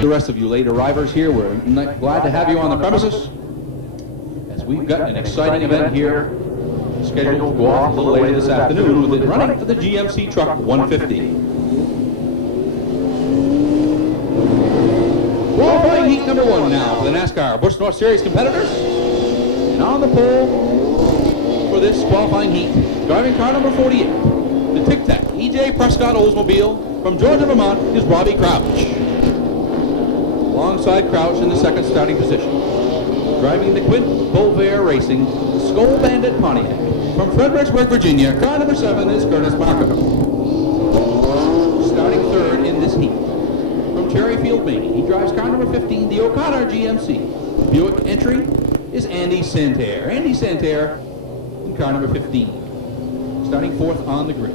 The rest of you late arrivers here, we're glad to have you on the premises, as we've got an exciting event here scheduled to go off a little later this afternoon with it running for the GMC Truck 150. Qualifying heat number one now for the NASCAR Busch North Series competitors. And on the pole for this qualifying heat, driving car number 48, the Tic Tac E.J. Prescott Oldsmobile from Georgia, Vermont, is Robbie Crouch. Alongside Crouch in the second starting position, driving the Quint Volvaire Racing Skull Bandit Pontiac from Fredericksburg, Virginia, car number 7 is Curtis Markham. Starting third in this heat, from Cherryfield, Maine, he drives car number 15, the O'Connor GMC. Buick entry is Andy Santerre. Andy Santerre in car number 15. Starting fourth on the grid.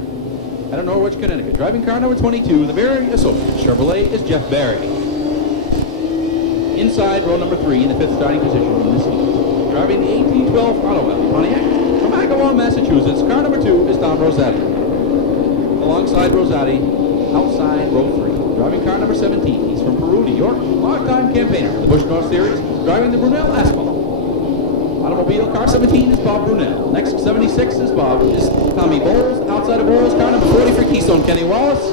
Out of Norwich, Connecticut, driving car number 22, the Berry Associates Chevrolet, is Jeff Barry. Inside row number 3 in the fifth starting position in this heat, driving the 1812 Auto Valley Pontiac from Agawam, Massachusetts, car number 2 is Don Rosati. Alongside Rosati, outside row 3, driving car number 17, he's from Peru, New York, longtime campaigner for the Busch North Series, driving the Brunel Asphalt. Automobile car 17 is Bob Brunel. Next 76 is Tommy Bowles. Outside of Bowles, car number 40 for Keystone, Kenny Wallace.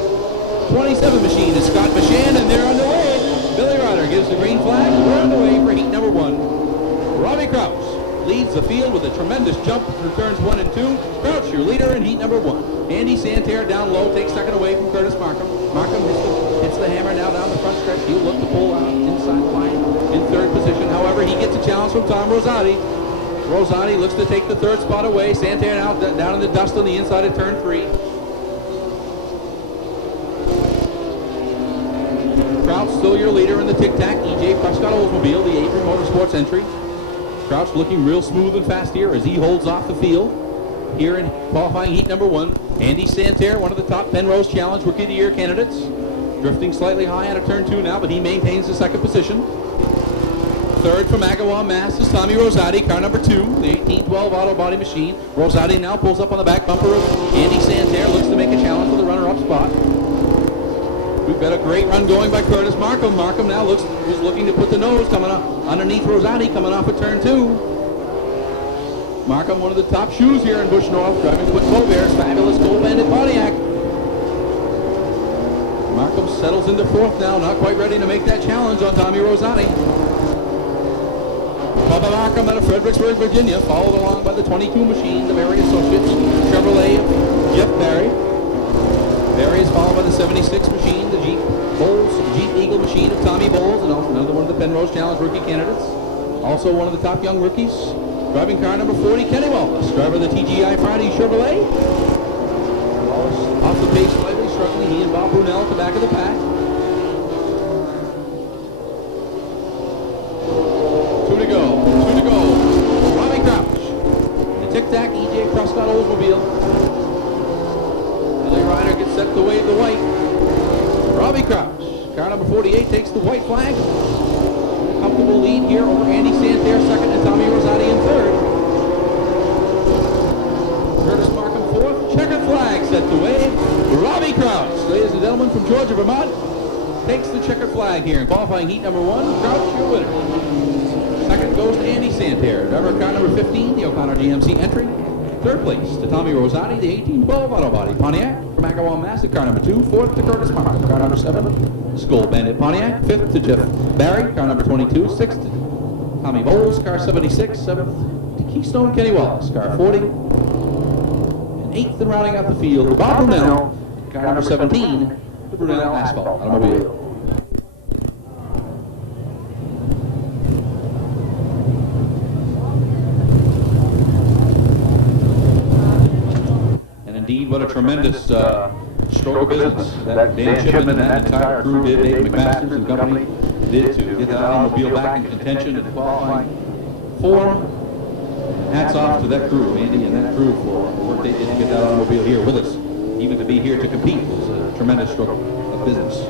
27 machine is Scott Bashan, and they're underway. Billy Ryder gives the green flag. We're underway for heat number 1. Robbie Crouch leads the field with a tremendous jump through turns 1 and 2. Crouch, your leader in heat number 1. Andy Santerre down low, takes second away from Curtis Markham. Markham hits the hammer now down the front stretch. He'll look to pull out inside the line in third position. However, he gets a challenge from Tom Rosati. Rosati looks to take the third spot away. Santerre now down in the dust on the inside of turn 3. Crouch still your leader in the tic-tac. EJ Prescott Oldsmobile, the Avery Motorsports entry. Crouch looking real smooth and fast here as he holds off the field. Here in qualifying heat number 1, Andy Santerre, one of the top Penrose Challenge Rookie of the Year candidates. Drifting slightly high out of turn 2 now, but he maintains the second position. Third from Agawam, Mass is Tommy Rosati, car number 2, the 1812 Auto Body Machine. Rosati now pulls up on the back bumper of Andy Santerre, looks to make a challenge for the runner-up spot. We've got a great run going by Curtis Markham. Markham now is looking to put the nose coming up underneath Rosati, coming off of turn 2. Markham, one of the top shoes here in Busch North, driving Quint Beauvair's fabulous Gold Bandit Pontiac. Markham settles into 4th now, not quite ready to make that challenge on Tommy Rosati. Bubba Markham out of Fredericksburg, Virginia, followed along by the 22 machine, the Barry Associates Chevrolet of Jeff Barry. Barry is followed by the 76 machine, the Jeep Eagle machine of Tommy Bowles, and also another one of the Penrose Challenge rookie candidates. Also one of the top young rookies, driving car number 40, Kenny Wallace, driver of the TGI Friday Chevrolet. Wallace off the pace slightly, struggling. He and Bob Brunel at the back of the pack. 2 to go. Robbie Crouch. The tic-tac EJ Prescott Oldsmobile. Billy Ryder gets set to wave the white. Robbie Crouch, car number 48, takes the white flag. Comfortable lead here over Andy Santerre, second, and Tommy Rosati in third. Curtis Markham fourth. Checkered flag set to wave. Robbie Crouch, ladies and gentlemen, from Georgia, Vermont, takes the checkered flag here in qualifying heat number 1. Crouch, your winner. Second goes to Andy Santerre, driver of car number 15, the O'Connor GMC entry. Third place to Tommy Rosati, the 1812 Auto Body Pontiac from Agawam, Mass, car number 2. Fourth to Curtis Markham, car number 7, Gold Bandit Pontiac. Fifth to Jeff Barry, car number 22. Sixth to Tommy Bowles, car 76. Seventh to Keystone Kenny Wallace, car 40. And eighth and rounding out the field, Bob Brunel, car number 17, the Brunel Asphalt Automobile. Indeed, what a tremendous stroke of business that Dan Chipman and that entire crew did, Dave McMasters and company did to get that automobile back in contention and qualifying form. Hats off to that crew, Andy and that crew, for the work they did to get that automobile here with us. Even to be here to compete was a tremendous stroke of business.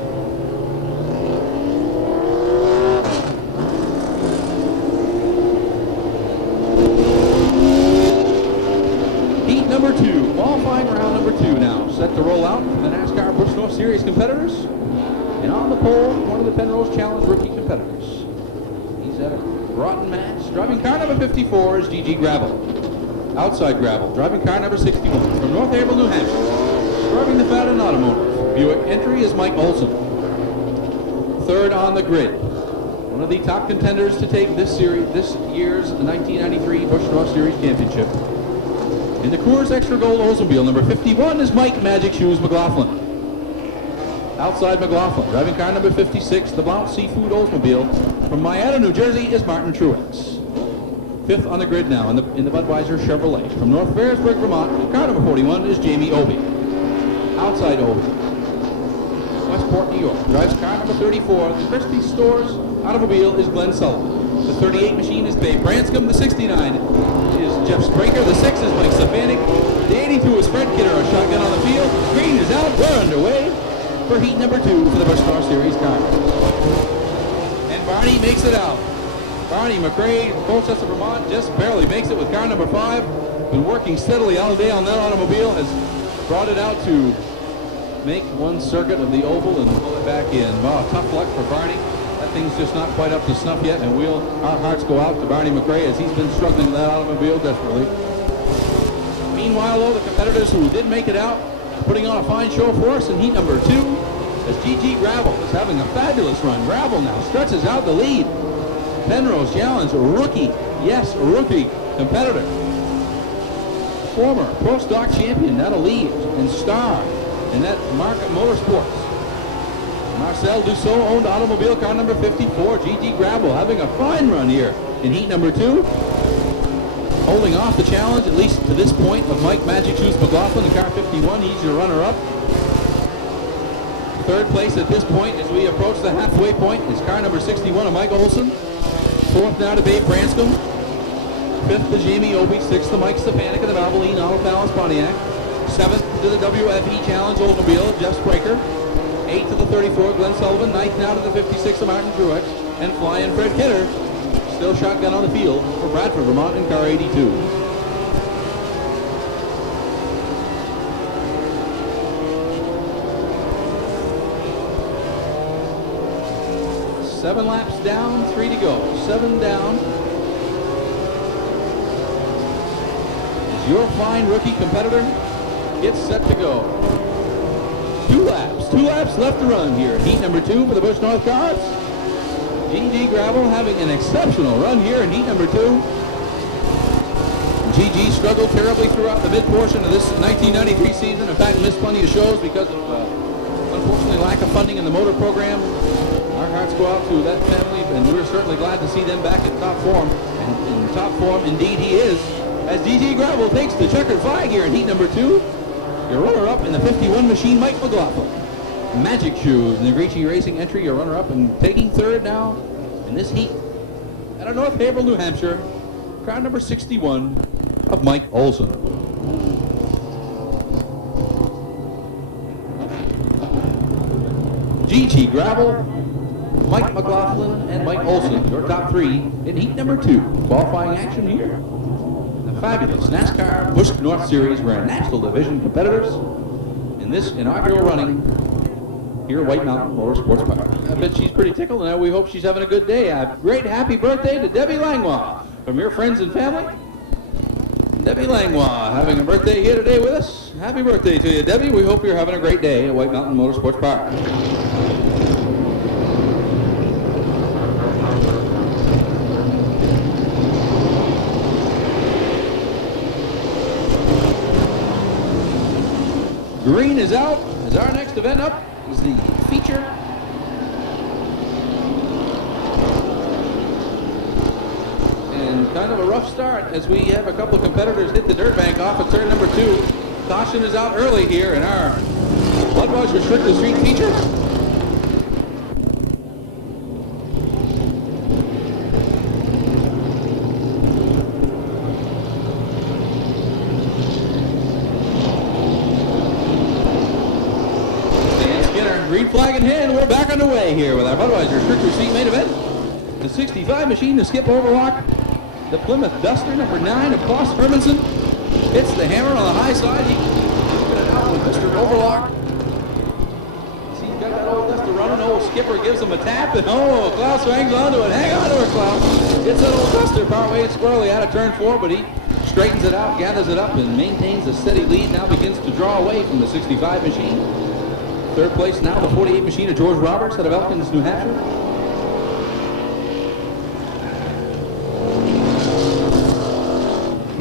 Number 2, qualifying round number 2 now, set to roll out from the NASCAR Busch North Series competitors. And on the pole, one of the Penrose Challenge rookie competitors. He's out of Groton, Mass. Driving car number 54 is GG Gravel. Outside Gravel, driving car number 61 from North Haverhill, New Hampshire. Driving the Fadden Automotive. Buick entry is Mike Olson. Third on the grid. One of the top contenders to take this year's 1993 Busch North Series Championship. In the Coors Extra Gold Oldsmobile, number 51 is Mike Magic Shoes McLaughlin. Outside McLaughlin, driving car number 56, the Blount Seafood Oldsmobile. From Miami, New Jersey is Martin Truex. Fifth on the grid now in the Budweiser Chevrolet. From North Ferrisburg, Vermont, car number 41 is Jamie Obey. Outside Obey, Westport, New York, drives car number 34. The Christie Stores automobile is Glenn Sullivan. The 38 machine is Dave Branscombe. The 69 is Jeff Spraker. The 6 is Mike Stefanik. The 82 is Fred Kidder, a shotgun on the field. Green is out. We're underway for heat number 2 for the Busch Star Series car. And Barney makes it out. Barney McRae, Colchester, Vermont, just barely makes it with car number 5. Been working steadily all day on that automobile. Has brought it out to make one circuit of the oval and pull it back in. Wow, tough luck for Barney. That thing's just not quite up to snuff yet, and our hearts go out to Barney McRae as he's been struggling with that automobile desperately. Meanwhile, though, the competitors who did make it out, putting on a fine show for us in heat number 2, as GG Gravel is having a fabulous run. Gravel now stretches out the lead. Penrose Challenge rookie, yes, rookie competitor. Former Pro Stock champion, that'll lead and star in that market Motorsports. Marcel Dussault owned automobile car number 54, GG Gravel, having a fine run here in heat number 2. holding off the challenge, at least to this point, of Mike Magic Shoes McLaughlin in car 51. He's your runner-up. Third place at this point as we approach the halfway point is car number 61 of Mike Olson. Fourth now to Dave Branscombe. Fifth to Jamie Obie. Sixth to Mike Stepanek of the Valvoline Auto Palace Pontiac. Seventh to the WFE Challenge Oldsmobile, Jeff Spraker. Eighth to the 34, Glenn Sullivan. Ninth now to the 56 of Martin Truex. And flying Fred Kidder. Still shotgun on the field for Bradford, Vermont in car 82. Seven laps down, 3 to go. 7 down. As your fine rookie competitor gets set to go. 2 laps left to run here. Heat number 2 for the Busch North cars. GG Gravel having an exceptional run here in heat number 2. GG struggled terribly throughout the mid-portion of this 1993 season. In fact, missed plenty of shows because of, unfortunately, lack of funding in the motor program. Our hearts go out to that family, and we're certainly glad to see them back in top form. And in top form, indeed, he is. As GG Gravel takes the checkered flag here in heat number 2. Your runner-up in the 51 machine, Mike McLaughlin. Magic Shoes, Negrici Racing entry, your runner-up, and taking third now in this heat out of North Haverhill, New Hampshire, car number 61 of Mike Olson. GG Gravel, Mike McLaughlin, and Mike Olson, your top 3 in heat number 2. Qualifying action here. The fabulous NASCAR Busch North Series Grand National Division competitors in this inaugural running here at White Mountain Motorsports Park. I bet she's pretty tickled, and we hope she's having a good day. A great happy birthday to Debbie Langlois from your friends and family. Debbie Langlois having a birthday here today with us. Happy birthday to you, Debbie. We hope you're having a great day at White Mountain Motorsports Park. Green is out as our next event up is the feature. And kind of a rough start as we have a couple of competitors hit the dirt bank off at turn number 2. Caution is out early here in our Budweiser Strictly Street feature. Green flag in hand, we're back underway here with our Budweiser Strictly Street main event. The 65 machine, the Skip Overlock, the Plymouth Duster, number 9 of Klaus Hermansen. Hits the hammer on the high side. He's got it out with Mr. Overlock. He's got that old Duster running. Old Skipper gives him a tap, and Klaus hangs onto it. Hang on to it, Klaus. Gets that old Duster partway squarely out of turn 4, but he straightens it out, gathers it up, and maintains a steady lead. Now begins to draw away from the 65 machine. Third place now, the 48 machine of George Roberts out of Elkins, New Hampshire.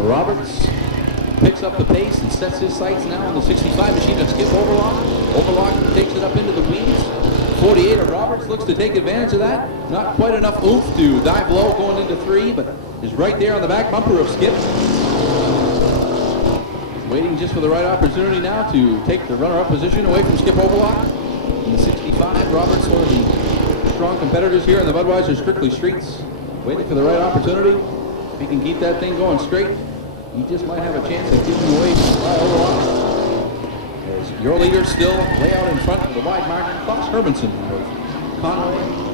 Roberts picks up the pace and sets his sights now on the 65 machine of Skip Overlock. Overlock takes it up into the weeds. 48 of Roberts looks to take advantage of that. Not quite enough oomph to dive low going into 3, but is right there on the back bumper of Skip. Waiting just for the right opportunity now to take the runner-up position away from Skip Overlock. In the 65, Roberts, one of the strong competitors here in the Budweiser Strictly Streets. Waiting for the right opportunity. If he can keep that thing going straight, he just might have a chance of giving away by Overlock. As your leader still way out in front with a wide margin, Klaus Hermansen of Conway.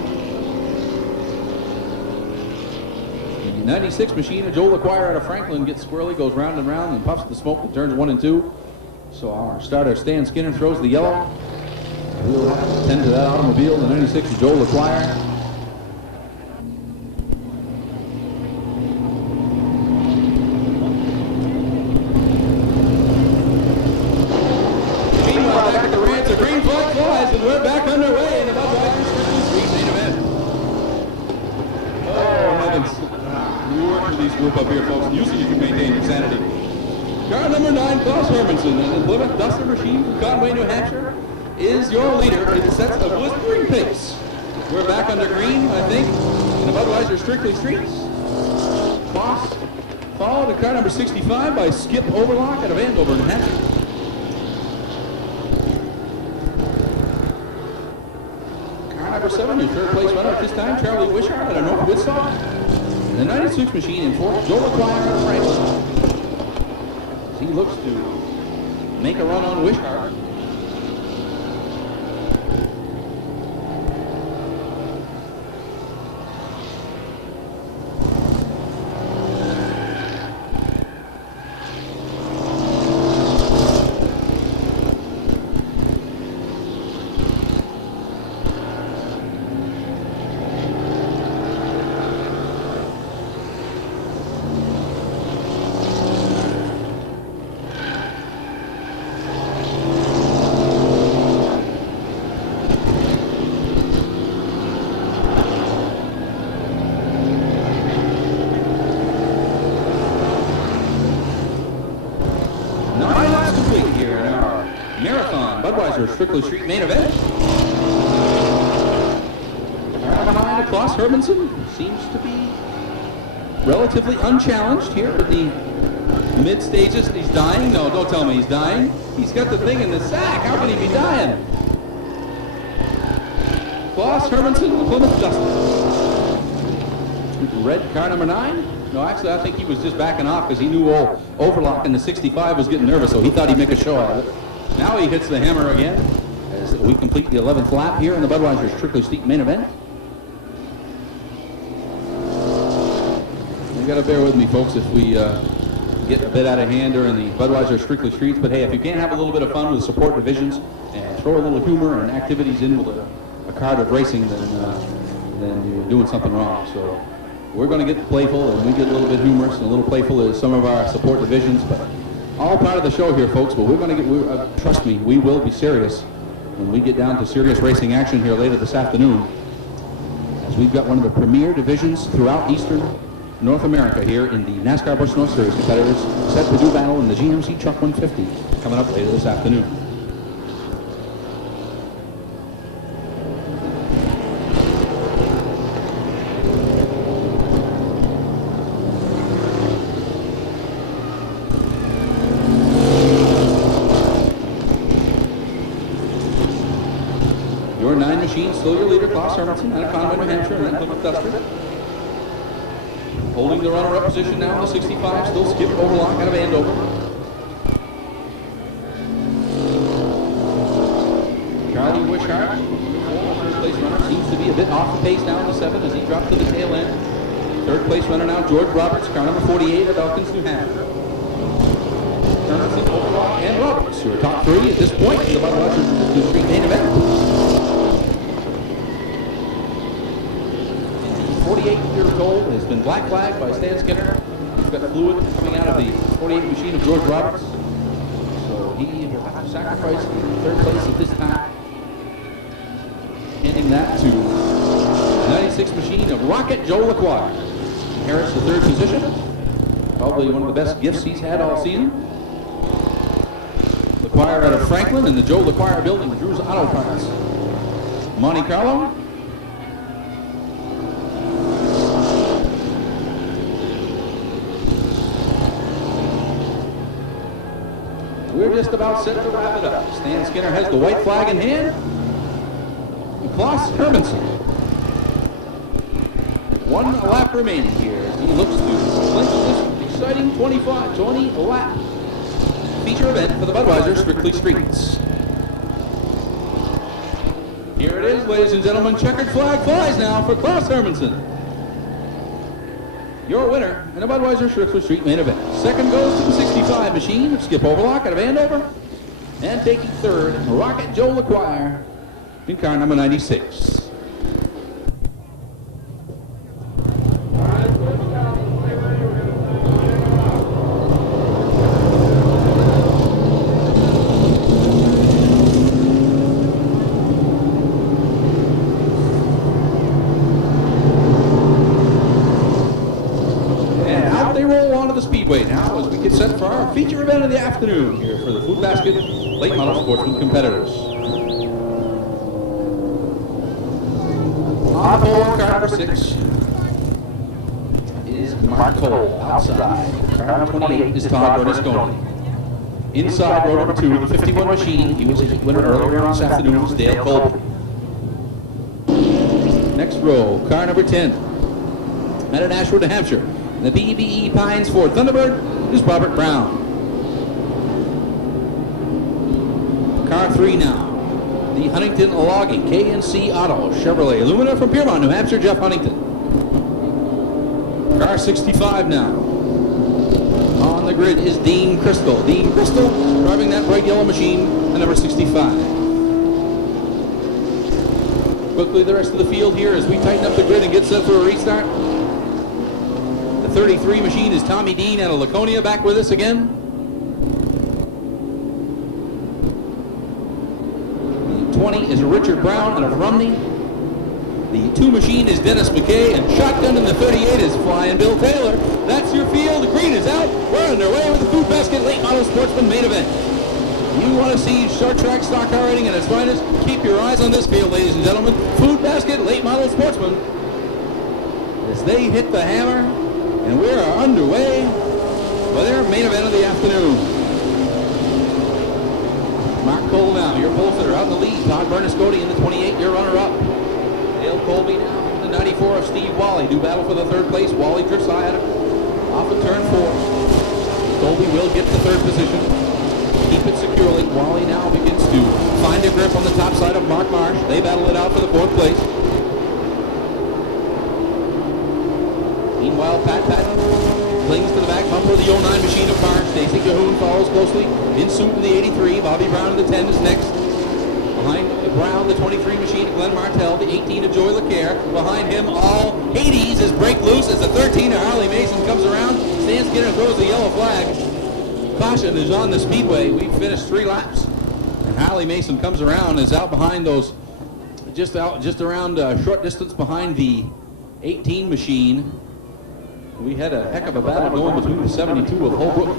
96 machine of Joel Acquire out of Franklin gets squirrely, goes round and round and puffs the smoke in turns 1 and 2. So our starter Stan Skinner throws the yellow. We'll have to tend to that automobile, the 96 of Joel Acquire. Meanwhile, back at the ranch, a green flag flies and we're back underway in the Budweiser Strictly Street main event. Oh, heavens. You work for these group up here, folks, and usually you can maintain your sanity. Car number 9, Klaus Hermansen, and the Plymouth Duster machine from Conway, New Hampshire, is your leader in the sets of blistering pace. We're back under green, I think, in the Budweiser Strictly Streets. Klaus Followed in car number 65 by Skip Overlock out of Andover, New Hampshire. Car number 7, your third place runner at this time, Charlie Wishart out of North Woodstock. And the 96 machine in fourth, Joe McGuire out of Franklin. He looks to make a run on Wishart. Strictly Street main event. Behind across Hermanson seems to be relatively unchallenged here at the mid stages. He's dying? No, don't tell me he's dying. He's got the thing in the sack. How can he be dying? Klaus Hermanson, the Plymouth Duster. Red car number 9. No, actually, I think he was just backing off because he knew old Overlock in the 65 was getting nervous, so he thought he'd make a show out of it. Now he hits the hammer again as we complete the 11th lap here in the Budweiser Strictly Street main event. You got to bear with me, folks, if we get a bit out of hand during the Budweiser Strictly Streets. But hey, if you can't have a little bit of fun with support divisions and throw a little humor and activities in with a card of racing, then you're doing something wrong. So we're going to get playful, and we get a little bit humorous and a little playful as some of our support divisions. But all part of the show here, folks, but we're going to get, trust me, we will be serious when we get down to serious racing action here later this afternoon, as we've got one of the premier divisions throughout Eastern North America here in the NASCAR Busch North Series competitors set to do battle in the GMC Truck 150 coming up later this afternoon. Your 9 machine, still your leader, Klaus Hermanson, out of Conway, New Hampshire, and that Plymouth Duster. Holding the runner-up position now in the 65, still Skip Overlock out of Andover. Charlie Wishart, former first-place runner, seems to be a bit off the pace now in the 7 as he drops to the tail end. Third-place runner now, George Roberts, car number 48 of Elkins, New Hampshire. Hermanson, Overlock, and Roberts, your top 3 at this point in the Budweiser Street main event. 48-year-old has been black flagged by Stan Skinner. He's got fluid coming out of the 48 machine of George Roberts. So he will have to sacrifice the 3rd place at this time. Handing that to the 96 machine of Rocket Joe LaQuire. Inherits the 3rd position. Probably one of the best gifts he's had all season. LaQuire out of Franklin in the Joe LaQuire building, Drew's Auto Parts, Monte Carlo. We're just about set to wrap it up. Stan Skinner has the white flag in hand. And Klaus Hermanson. 1 lap remaining here as he looks to clinch this exciting 20-lap feature event for the Budweiser Strictly Streets. Here it is, ladies and gentlemen. Checkered flag flies now for Klaus Hermanson. Your winner in the Budweiser Strictly Street main event. 2nd goes to the 65 machine of Skip Overlock out of Andover. And taking 3rd, Rocket Joe LaQuire in car number 96. Now, as we get set for our feature event of the afternoon here for the Food Basket Late Model Sportsman competitors. On the pole, car number 6 is Mark Cole. Outside. Car number 28 is Todd Bernasconi. Inside row number 2, the 51 machine. He was a heat winner earlier this afternoon. Was Dale Colby. Next row, car number 10. Out of Ashford, New Hampshire. The BBE Pines Ford Thunderbird is Robert Brown. Car 3 now. The Huntington Logging KNC Auto Chevrolet Illumina from Piermont, New Hampshire, Jeff Huntington. Car 65 now. On the grid is Dean Crystal. Dean Crystal driving that bright yellow machine, the number 65. Quickly the rest of the field here as we tighten up the grid and get set for a restart. The 33 machine is Tommy Dean out of Laconia, back with us again. The 20 is Richard Brown out of Rumney. The 2 machine is Dennis McKay, and shotgun in the 38 is Flying Bill Taylor. That's your field. The green is out. We're underway with the Food Basket Late Model Sportsman main event. You want to see short track stock car riding at its finest? Keep your eyes on this field, ladies and gentlemen. Food Basket Late Model Sportsman. As they hit the hammer, and we are underway for their main event of the afternoon. Mark Cole now, your pole sitter out in the lead. Todd Bernasconi in the 28, your runner-up. Dale Colby now in the 94 of Steve Wally. Do battle for the 3rd place. Wally drifts high at him. Off of turn 4. Colby will get the 3rd position. Keep it securely. Wally now begins to find a grip on the top side of Mark Marsh. They battle it out for the 4th place. Meanwhile, Pat Patton clings to the back bumper of the 09 machine of Marsh. Stacy Cahoon follows closely. In suit in the 83. Bobby Brown in the 10 is next. Behind Brown, the 23 machine of Glenn Martell, the 18 of Joy LeCaire. Behind him, all Hades is break loose as the 13 of Harley Mason comes around. Stan Skinner throws the yellow flag. Caution is on the speedway. We've finished 3 laps. And Harley Mason comes around, is out behind those, just around short distance behind the 18 machine. We had a heck of a battle going between the 72 of Holbrook.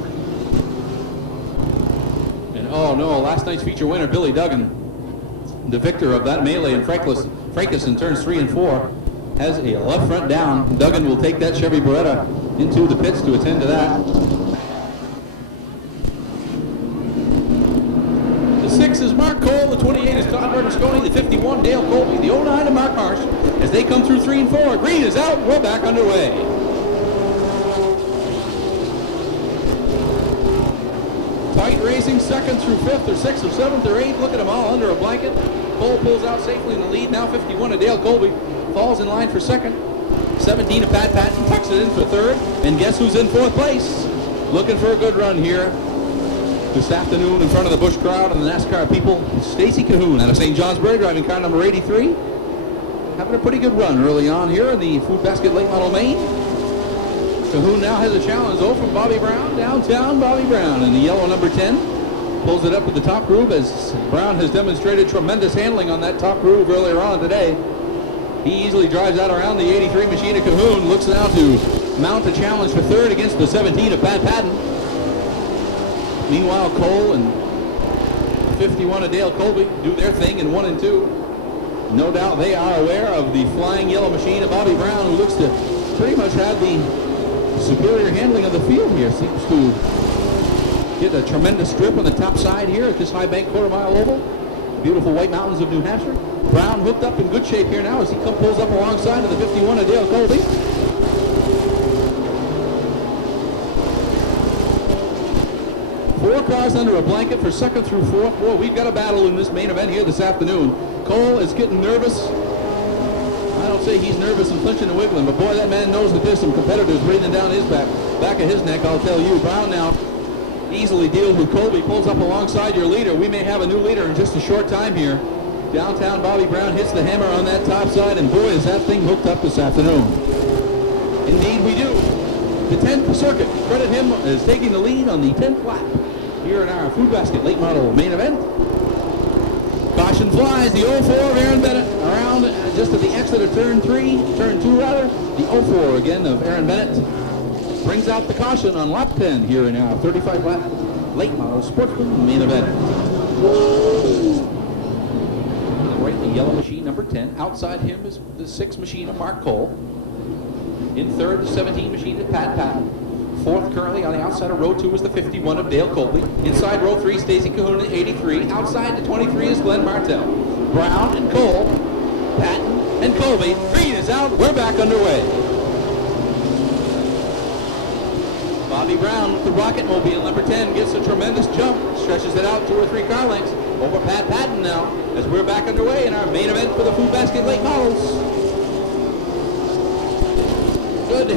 And oh no, last night's feature winner, Billy Duggan, the victor of that melee in Fracas in turns 3 and 4, has a left front down. Duggan will take that Chevy Beretta into the pits to attend to that. The 6 is Mark Cole, the 28 is Todd Bernasconi, the 51 Dale Colby, the 09 of Mark Marsh. As they come through 3 and 4, green is out, we're back underway. Tight racing, 2nd through 5th, or 6th or 7th or 8th. Look at them all under a blanket. Cole pulls out safely in the lead. Now 51 of Dale Colby falls in line for 2nd. 17 of Pat Patton tucks it in for 3rd. And guess who's in 4th place? Looking for a good run here this afternoon in front of the Busch crowd and the NASCAR people. Stacy Cahoon out of St. Johnsbury driving car number 83. Having a pretty good run early on here in the Food Basket Late Model Main. Cahoon now has a challenge, though, from Bobby Brown. Downtown Bobby Brown in the yellow number 10. Pulls it up with the top groove as Brown has demonstrated tremendous handling on that top groove earlier on today. He easily drives out around the 83 machine of Cahoon. Looks now to mount a challenge for 3rd against the 17 of Pat Patton. Meanwhile, Cole and 51 of Dale Colby do their thing in 1 and 2. No doubt they are aware of the flying yellow machine of Bobby Brown, who looks to pretty much have the superior handling of the field here. Seems to get a tremendous grip on the top side here at this high bank quarter-mile oval. Beautiful White Mountains of New Hampshire. Brown hooked up in good shape here now as he pulls up alongside of the 51 of Dale Colby. Four cars under a blanket for 2nd through 4th. Boy, we've got a battle in this main event here this afternoon. Cole is getting nervous. I don't say he's nervous and flinching and wiggling, but boy, that man knows that there's some competitors breathing down his back of his neck, I'll tell you. Brown now easily deals with Colby, pulls up alongside your leader. We may have a new leader in just a short time here. Downtown Bobby Brown hits the hammer on that top side, and boy, is that thing hooked up this afternoon. Indeed we do. The 10th circuit, credit him as taking the lead on the 10th lap here in our Food Basket Late Model main event. Caution flies, the 04 of Aaron Bennett around just at the exit of turn 2 rather. The 04 again of Aaron Bennett brings out the caution on lap 10 here in our 35 lap Late Model Sportsman main event. Right, the yellow machine number 10. Outside him is the 6 machine of Mark Cole. In third, the 17 machine of Pat Patton. Fourth, currently on the outside of row 2 is the 51 of Dale Colby. Inside row 3, Stacy Cahoon at 83. Outside the 23 is Glenn Martell. Brown and Cole, Patton and Colby. Green is out. We're back underway. Bobby Brown with the Rocket Mobile, number 10, gets a tremendous jump. Stretches it out 2 or 3 car lengths. Over Pat Patton now as we're back underway in our main event for the Food Basket Late Models. Good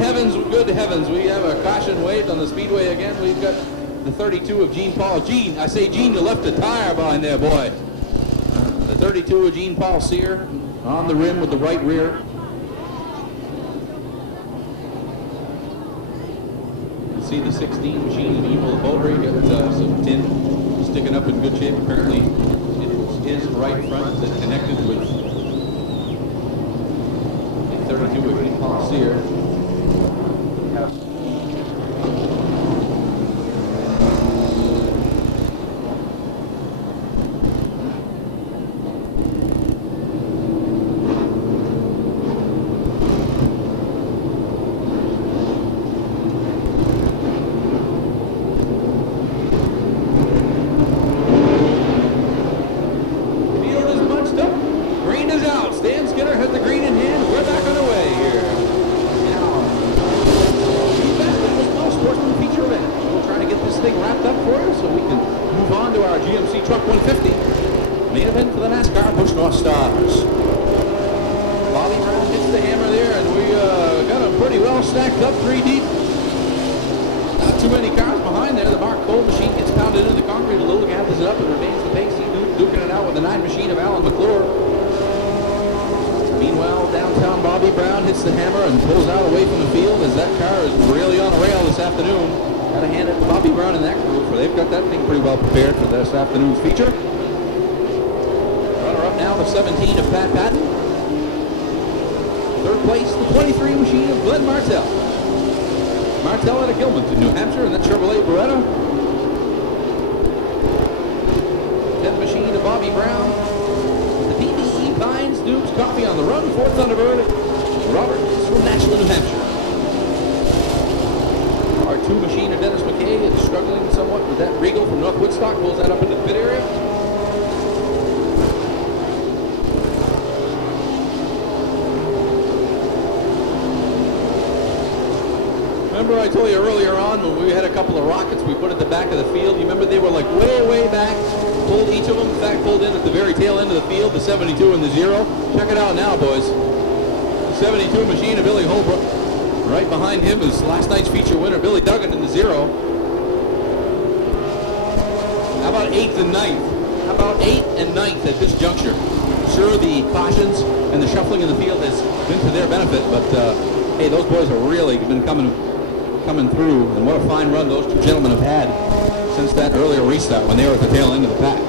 heavens, we have a caution waved on the speedway again. We've got the 32 of Gene Paul. Gene, I say Gene, you left a tire behind there, boy. The 32 of Gene Paul Sear on the rim with the right rear. You see the 16 machine of Evil Bowdry, got some tin sticking up in good shape. Apparently it was his right front that connected with the 32 of Gene Paul Sear. GMC Truck 150, main event for the NASCAR Busch North Stars. Bobby Brown hits the hammer there, and we got them pretty well stacked up, 3 deep. Not too many cars behind there. The Mark Cole machine gets pounded into the concrete a little, gathers it up, and remains the pace. He's duking it out with the 9 machine of Alan McClure. Meanwhile, downtown Bobby Brown hits the hammer and pulls out away from the field as that car is really on a rail this afternoon. Got to hand it to Bobby Brown and that crew, for they've got that thing pretty well prepared for this afternoon's feature. Runner-up now, the 17 of Pat Patton. Third place, the 23 machine of Glenn Martell. Martell out of Gilmanton, New Hampshire, and that Chevrolet Beretta. 10th machine of Bobby Brown. The PBE Pines Dukes Coffee on the Run, 4th Thunderbird. Robert is from Nashville, New Hampshire. Our 2 machine of Dennis McKay is struggling somewhat with that Regal from North Woodstock, pulls that up into the pit area. Remember I told you earlier on when we had a couple of rockets we put at the back of the field? You remember they were like way back, pulled each of them, in fact pulled in at the very tail end of the field, the 72 and the 0. Check it out now, boys. The 72 machine of Billy Holbrook. Right behind him is last night's feature winner, Billy Duggan, in the 0. How about 8th and 9th? How about 8th and 9th at this juncture? Sure, the cautions and the shuffling in the field has been to their benefit, but hey, those boys have really been coming through, and what a fine run those 2 gentlemen have had since that earlier restart when they were at the tail end of the pack.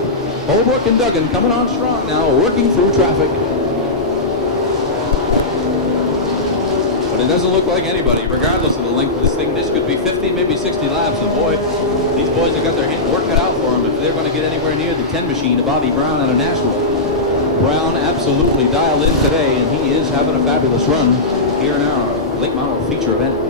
Holbrook and Duggan coming on strong now, working through traffic. But it doesn't look like anybody, regardless of the length of this thing. This could be 50, maybe 60 laps. And boy, these boys have got their work cut out for them if they're going to get anywhere near the 10 machine of Bobby Brown out of Nashville. Brown absolutely dialed in today, and he is having a fabulous run here in our late model feature event.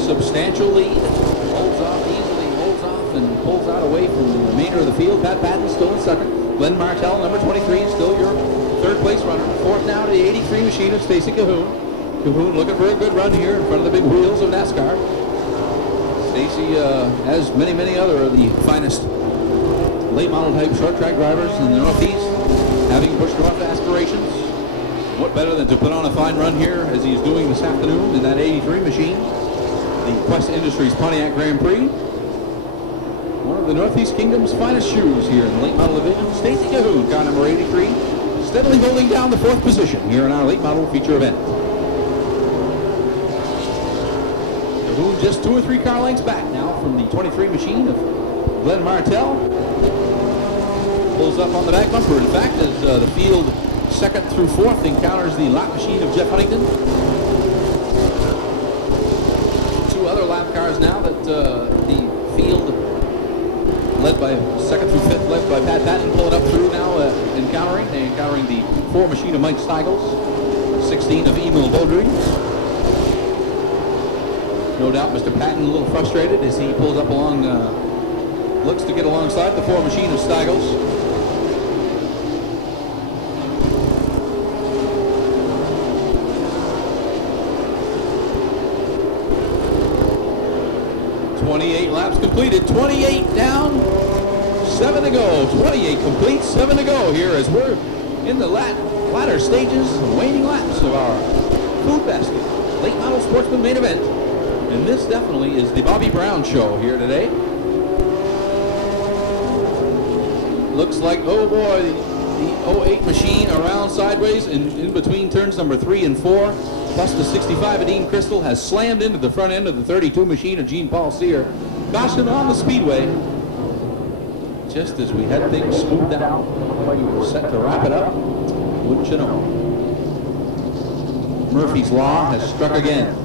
Substantial lead, holds off easily, holds off and pulls out away from the remainder of the field. Pat Patton still in second. Glenn Martell, number 23, still your 3rd place runner. 4th now to the 83 machine of Stacy Cahoon. Cahoon looking for a good run here in front of the big wheels of NASCAR. Stacy, as many other of the finest late model type short track drivers in the Northeast, having Busch North aspirations. What better than to put on a fine run here as he's doing this afternoon in that 83 machine. The Quest Industries Pontiac Grand Prix. One of the Northeast Kingdom's finest shoes here in the late model division. Stacy Cahoon, car number 83, steadily holding down the 4th position here in our late model feature event. Cahoon just 2 or 3 car lengths back now from the 23 machine of Glenn Martell. pulls up on the back bumper. In fact, as the field second through fourth encounters the lap machine of Jeff Huntington. Two other lap cars now that the field led by second through fifth, led by Pat Patton, pulling up through now, encountering the 4 machine of Mike Steigels, 16 of Emil Baudry. No doubt Mr. Patton a little frustrated as he pulls up along, looks to get alongside the 4 machine of Steigels. Laps completed, 28 down, 7 to go. 28 complete, 7 to go here as we're in the latter stages, waning laps of our Food Basket Late Model Sportsman main event. And this definitely is the Bobby Brown show here today. Looks like, oh boy, the 08 machine around sideways in between turns number 3 and 4. Plus the 65 of Dean Crystal has slammed into the front end of the 32 machine of Gene Paul Sear. Caution on the speedway. Just as we had things smoothed out, we were set to wrap it up. Wouldn't you know? Murphy's Law has struck again.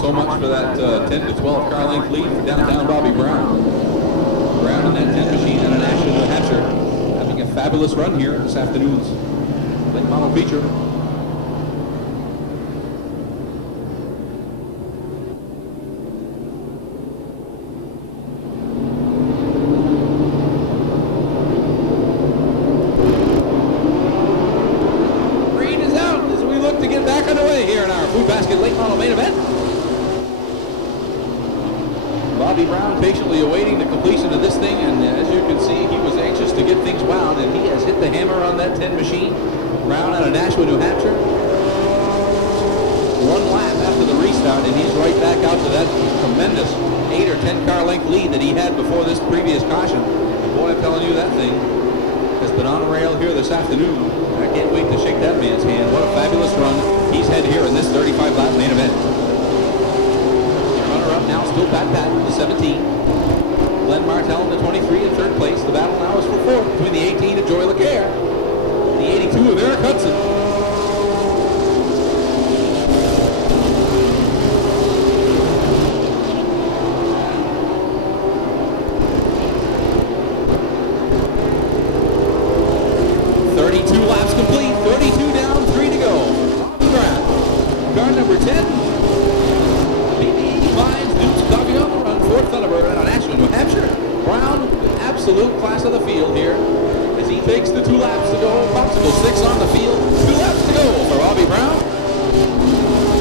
So much for that 10 to 12 car length lead for downtown Bobby Brown. Brown in that 10 machine out of Nashville, New Hampshire, having a fabulous run here this afternoon's late model feature. Green is out as we look to get back underway here in our Food Basket Late Model main event. Bobby Brown patiently awaiting the completion of this thing, and as you can see, he was anxious to get things wound, and he has hit the hammer on that 10 machine. Brown out of Nashua, New Hampshire. 1 lap after the restart, and he's right back out to that tremendous 8 or 10 car length lead that he had before this previous caution. And boy, I'm telling you, that thing has been on a rail here this afternoon. I can't wait to shake that man's hand. What a fabulous run he's had here in this 35 lap main event. Now still Pat Patton, the 17. Glenn Martell in the 23 in third place. The battle now is for fourth between the 18 of Joy Lacaire, the 82 of Eric Hudson. Laps complete, 32 down, 3 to go. Bobby Brown, car number 10. Coffee on the run, Fort Thunderbird out of Nashua, New Hampshire. Brown, absolute class of the field here as he takes the 2 laps to go. Popsicle 6 on the field, 2 laps to go for Bobby Brown.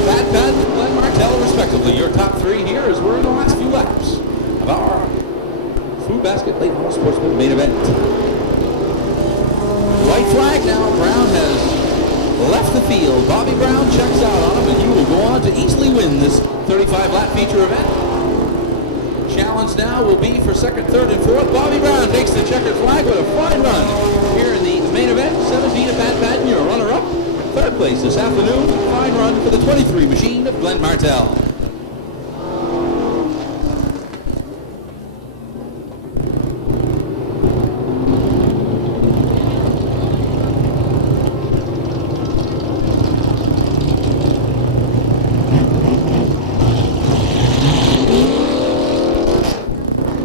Pat Patton and Glenn Martell, respectively. Your top 3 here as we're in the last few laps of our Food Basket Late Model Sportsman main event. White flag now. Brown has left the field. Bobby Brown checks out on him, and he will go on to easily win this 35 lap feature event. Challenge now will be for second, third, and fourth. Bobby Brown takes the checkered flag with a fine run here in the main event. 17 of Pat Patton, your runner-up. Third place this afternoon. Fine run for the 23 machine of Glenn Martell.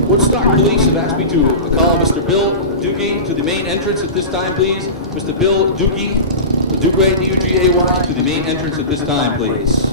Woodstock Police have asked me to call Mr. Bill Dugay to the main entrance at this time, please. Mr. Bill Dugay, Dugay, D-U-G-A-Y, to the main entrance at this time, please.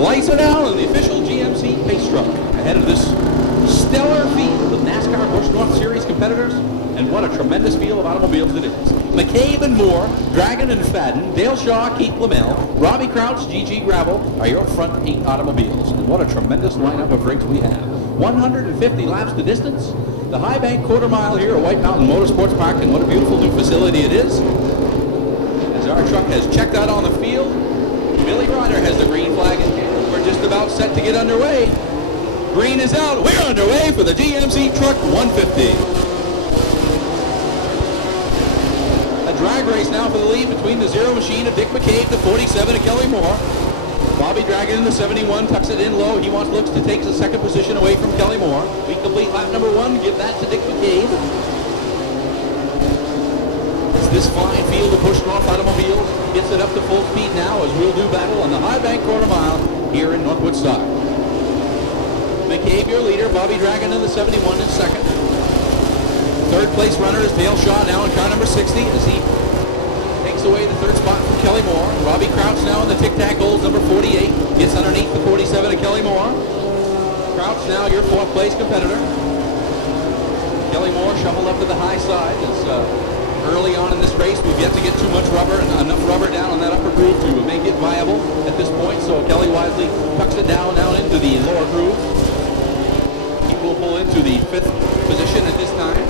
The lights are down on the official GMC pace truck ahead of this stellar field of NASCAR Busch North Series competitors, and what a tremendous field of automobiles it is. McCabe and Moore, Dragon and Fadden, Dale Shaw, Keith Lamel, Robbie Crouch, GG Gravel are your front 8 automobiles, and what a tremendous lineup of rigs we have. 150 laps the distance, the High Bank quarter mile here at White Mountain Motorsports Park, and what a beautiful new facility it is. As our truck has checked out on the field, Billy Ryder has the green flag in hand. We're just about set to get underway. Green is out. We're underway for the GMC Truck 150. A drag race now for the lead between the Zero Machine of Dick McCabe, the 47 of Kelly Moore. Bobby Dragon in the 71 tucks it in low. He looks to take the second position away from Kelly Moore. We complete lap number 1. Give that to Dick McCabe. This fine field of Busch North automobiles gets it up to full speed now as we'll do battle on the High Bank quarter mile here in North Woodstock. McCabe, your leader. Bobby Dragon in the 71 in second. Third place runner is Dale Shaw now in car number 60 as he takes away the third spot from Kelly Moore. Robbie Crouch now in the Tic Tac Golds number 48 gets underneath the 47 of Kelly Moore. Crouch now your fourth place competitor. Kelly Moore shoveled up to the high side as early on in this race, we've yet to get too much rubber and enough rubber down on that upper groove to make it viable at this point. So Kelly wisely tucks it down into the lower groove. He will pull into the 5th position at this time.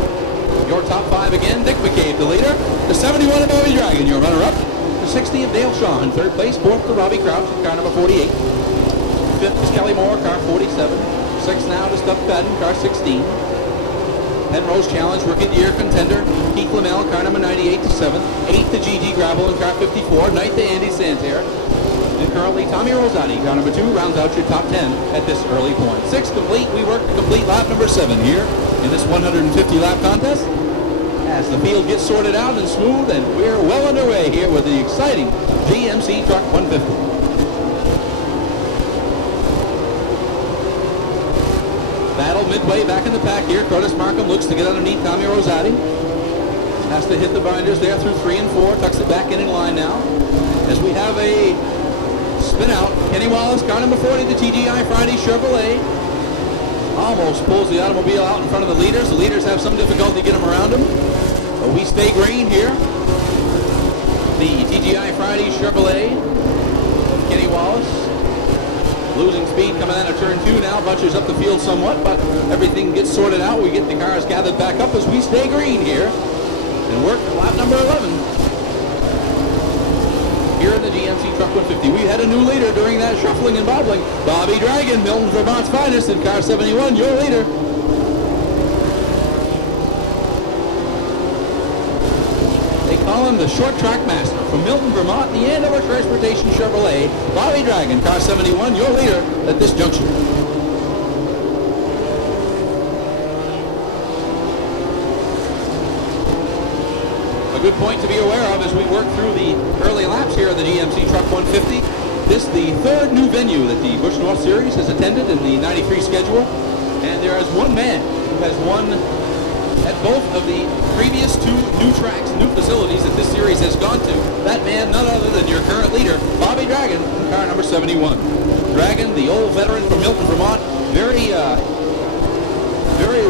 Your top 5 again, Dick McCabe, the leader. The 71 of Bobby Dragon, your runner-up. The 60 of Dale Shaw in 3rd place. 4th to Robbie Crouch in car number 48. 5th is Kelly Moore, car 47. 6th now to Stubb Fadden, car 16. Penrose Challenge Rookie of the Year contender Keith Lamel, car number 98 to 7th. 8th to GG Gravel in car 54. 9th to Andy Santerre. And currently Tommy Rosati, car number 2, rounds out your top 10 at this early point. 6 complete. We work to complete lap number 7 here in this 150 lap contest. As the field gets sorted out and smooth, and we're well underway here with the exciting GMC Truck 150. Battle midway back in the pack here. Curtis Markham looks to get underneath Tommy Rosati. Has to hit the binders there through 3 and 4. Tucks it back in line now. As we have a spin out. Kenny Wallace, car number 40, the TGI Friday Chevrolet. Almost pulls the automobile out in front of the leaders. The leaders have some difficulty getting them around him. But we stay green here. The TGI Friday Chevrolet of Kenny Wallace. Losing speed coming out of turn 2 now, bunches up the field somewhat, but everything gets sorted out. We get the cars gathered back up as we stay green here and work lap number 11 here in the GMC Truck 150. We had a new leader during that shuffling and bobbling. Bobby Dragon, Milton, Vermont's finest in car 71, your leader. They call him the short track master. From Milton, Vermont, the Andover Transportation Chevrolet, Bobby Dragon, car 71, your leader at this junction. A good point to be aware of as we work through the early laps here of the GMC Truck 150. This is the 3rd new venue that the Busch North Series has attended in the 93 schedule. And there is one man who has won at both of the previous 2 new tracks, new facilities that this series has gone to. That man, none other than your current leader, Bobby Dragon, car number 71. Dragon, the old veteran from Milton, Vermont, very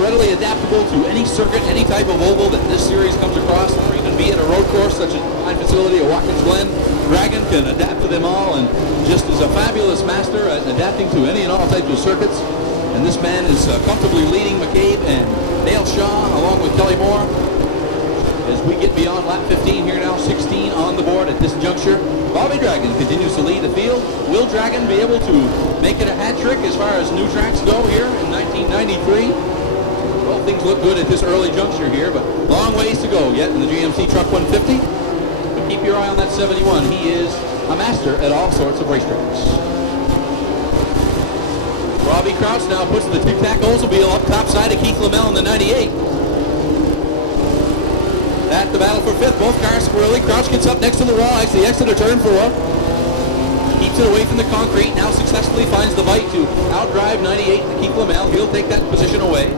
readily adaptable to any circuit, any type of oval that this series comes across, or even be at a road course such as Pine Facility or Watkins Glen. Dragon can adapt to them all and just is a fabulous master at adapting to any and all types of circuits. And this man is comfortably leading McCabe and Dale Shaw along with Kelly Moore as we get beyond lap 15 here now, 16 on the board at this juncture. Bobby Dragon continues to lead the field. Will Dragon be able to make it a hat trick as far as new tracks go here in 1993? Well, things look good at this early juncture here, but long ways to go yet in the GMC Truck 150. But keep your eye on that 71. He is a master at all sorts of racetracks. Robbie Crouch now puts the Tic Tac Oldsmobile up top side of Keith Lamel in the 98. At the battle for 5th, both cars squirrely. Crouch gets up next to the wall as the exit of turn 4. Keeps it away from the concrete. Now successfully finds the bite to outdrive 98 to Keith Lamel. He'll take that position away.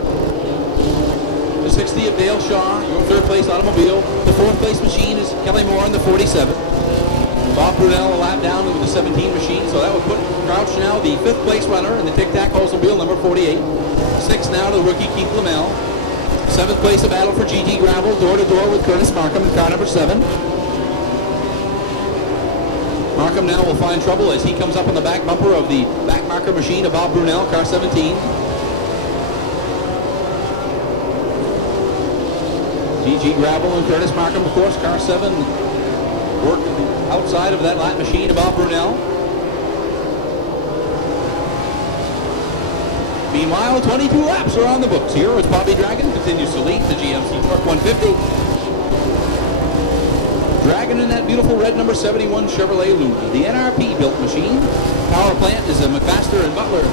The 60 of Dale Shaw, your 3rd place automobile. The 4th place machine is Kelly Moore in the 47. Bob Brunel a lap down with the 17 machine, so that would put Crouch now the 5th place runner in the Tic Tac Oldsmobile number 48. 6th now to the rookie Keith Lamel. 7th place a battle for GT Gravel, door to door with Curtis Markham in car number 7. Markham now will find trouble as he comes up on the back bumper of the back marker machine of Bob Brunel, car 17. GT Gravel and Curtis Markham, of course, car 7, work outside of that lap machine of Bob Brunel. Meanwhile, 22 laps are on the books here as Bobby Dragon continues to lead the GMC Truck 150. Dragon in that beautiful red number 71 Chevrolet Luna, the NRP built machine. Power plant is a McMaster and Butler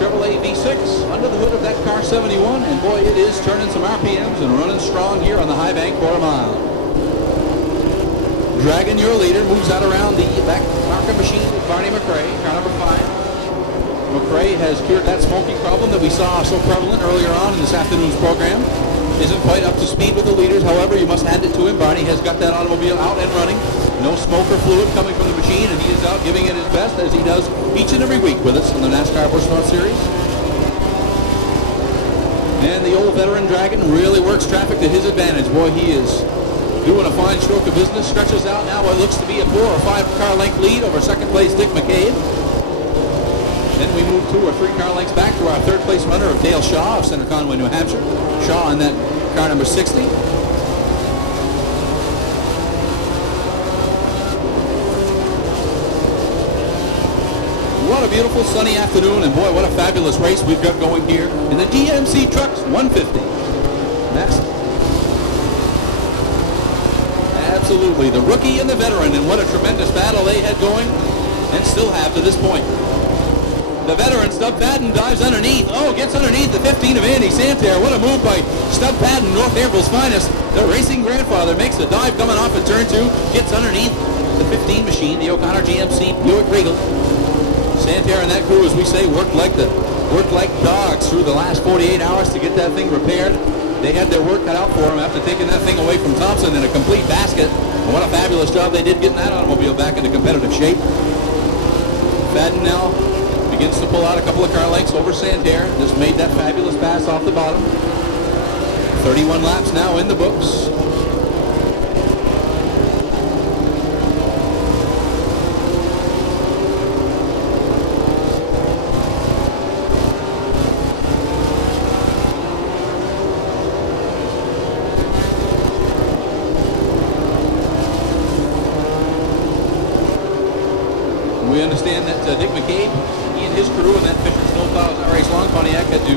Chevrolet V6 under the hood of that car 71, and boy, it is turning some RPMs and running strong here on the high bank quarter mile. Dragon, your leader, moves out around the back marker machine with Barney McRae, car number 5. McRae has cured that smoking problem that we saw so prevalent earlier on in this afternoon's program. Isn't quite up to speed with the leaders, however, you must hand it to him. Barney has got that automobile out and running. No smoke or fluid coming from the machine, and he is out giving it his best, as he does each and every week with us in the NASCAR Busch North Series. And the old veteran Dragon really works traffic to his advantage. Boy, he is doing a fine stroke of business. Stretches out now what looks to be a 4 or 5 car length lead over second place Dick McCabe. Then we move 2 or 3 car lengths back to our 3rd place runner of Dale Shaw of Center Conway, New Hampshire. Shaw in that car number 60. What a beautiful sunny afternoon, and boy, what a fabulous race we've got going here in the GMC Trucks 150. That's absolutely the rookie and the veteran, and what a tremendous battle they had going and still have to this point. The veteran, Stub Padden, dives underneath. Oh, gets underneath the 15 of Andy Santerre. What a move by Stub Padden, North Danville's finest. The racing grandfather makes a dive coming off at turn 2. Gets underneath the 15 machine, the O'Connor GMC Buick Regal. Santerre and that crew, as we say, worked like dogs through the last 48 hours to get that thing repaired. They had their work cut out for them after taking that thing away from Thompson in a complete basket. And what a fabulous job they did getting that automobile back into competitive shape. Padden now begins to pull out a couple of car lengths over Santerre. Just made that fabulous pass off the bottom. 31 laps now in the books. We understand that Dick McCabe, he and his crew and that Fisher Snowplows RX Long Pontiac had to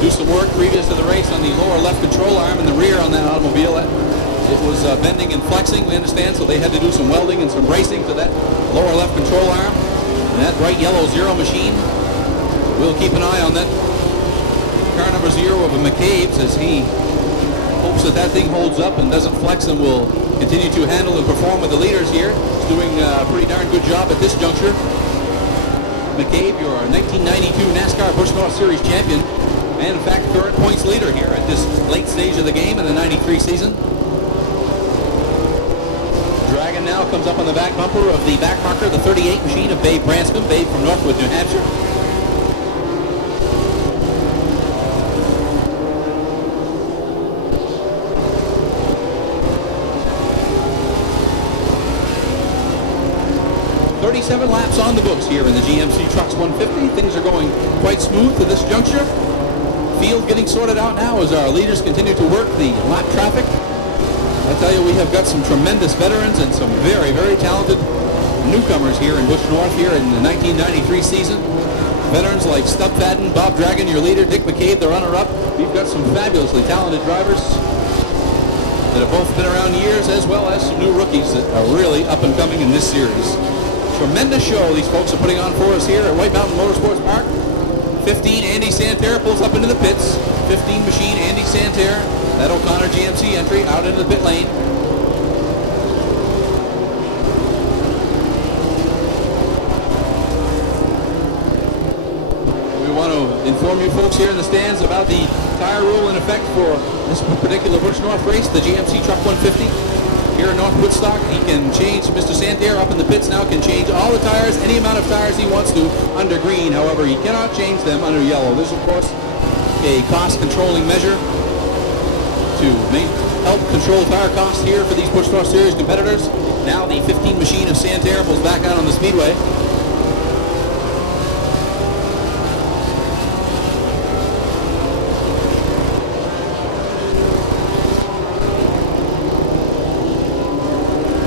do some work previous to the race on the lower left control arm in the rear on that automobile. It was bending and flexing, we understand, so they had to do some welding and some bracing to that lower left control arm. And that bright yellow Zero machine, we'll keep an eye on that car number 0 of a McCabe's as he hopes that that thing holds up and doesn't flex and will continue to handle and perform with the leaders here. He's doing a pretty darn good job at this juncture. McCabe, your 1992 NASCAR Busch North Series champion, and in fact current points leader here at this late stage of the game in the 93 season. Dragon now comes up on the back bumper of the back marker, the 38 machine of Babe Branscombe, Babe from Northwood, New Hampshire. Seven laps on the books here in the GMC Trucks 150. Things are going quite smooth to this juncture. Field getting sorted out now as our leaders continue to work the lap traffic. I tell you, we have got some tremendous veterans and some very, very talented newcomers here in Busch North here in the 1993 season. Veterans like Stub Padden, Bob Dragon, your leader, Dick McCabe, the runner-up. We've got some fabulously talented drivers that have both been around years, as well as some new rookies that are really up and coming in this series. Tremendous show these folks are putting on for us here at White Mountain Motorsports Park. 15, Andy Santerre pulls up into the pits. 15 machine, Andy Santerre. That O'Connor GMC entry out into the pit lane. We want to inform you folks here in the stands about the tire rule in effect for this particular Busch North race, the GMC Truck 150. here in North Woodstock. He can change, Mr. Santerre up in the pits now can change all the tires, any amount of tires he wants to under green. However, he cannot change them under yellow. This, of course, a cost controlling measure to help control tire costs here for these Busch Star Series competitors. Now the 15 machine of Santerre pulls back out on the speedway.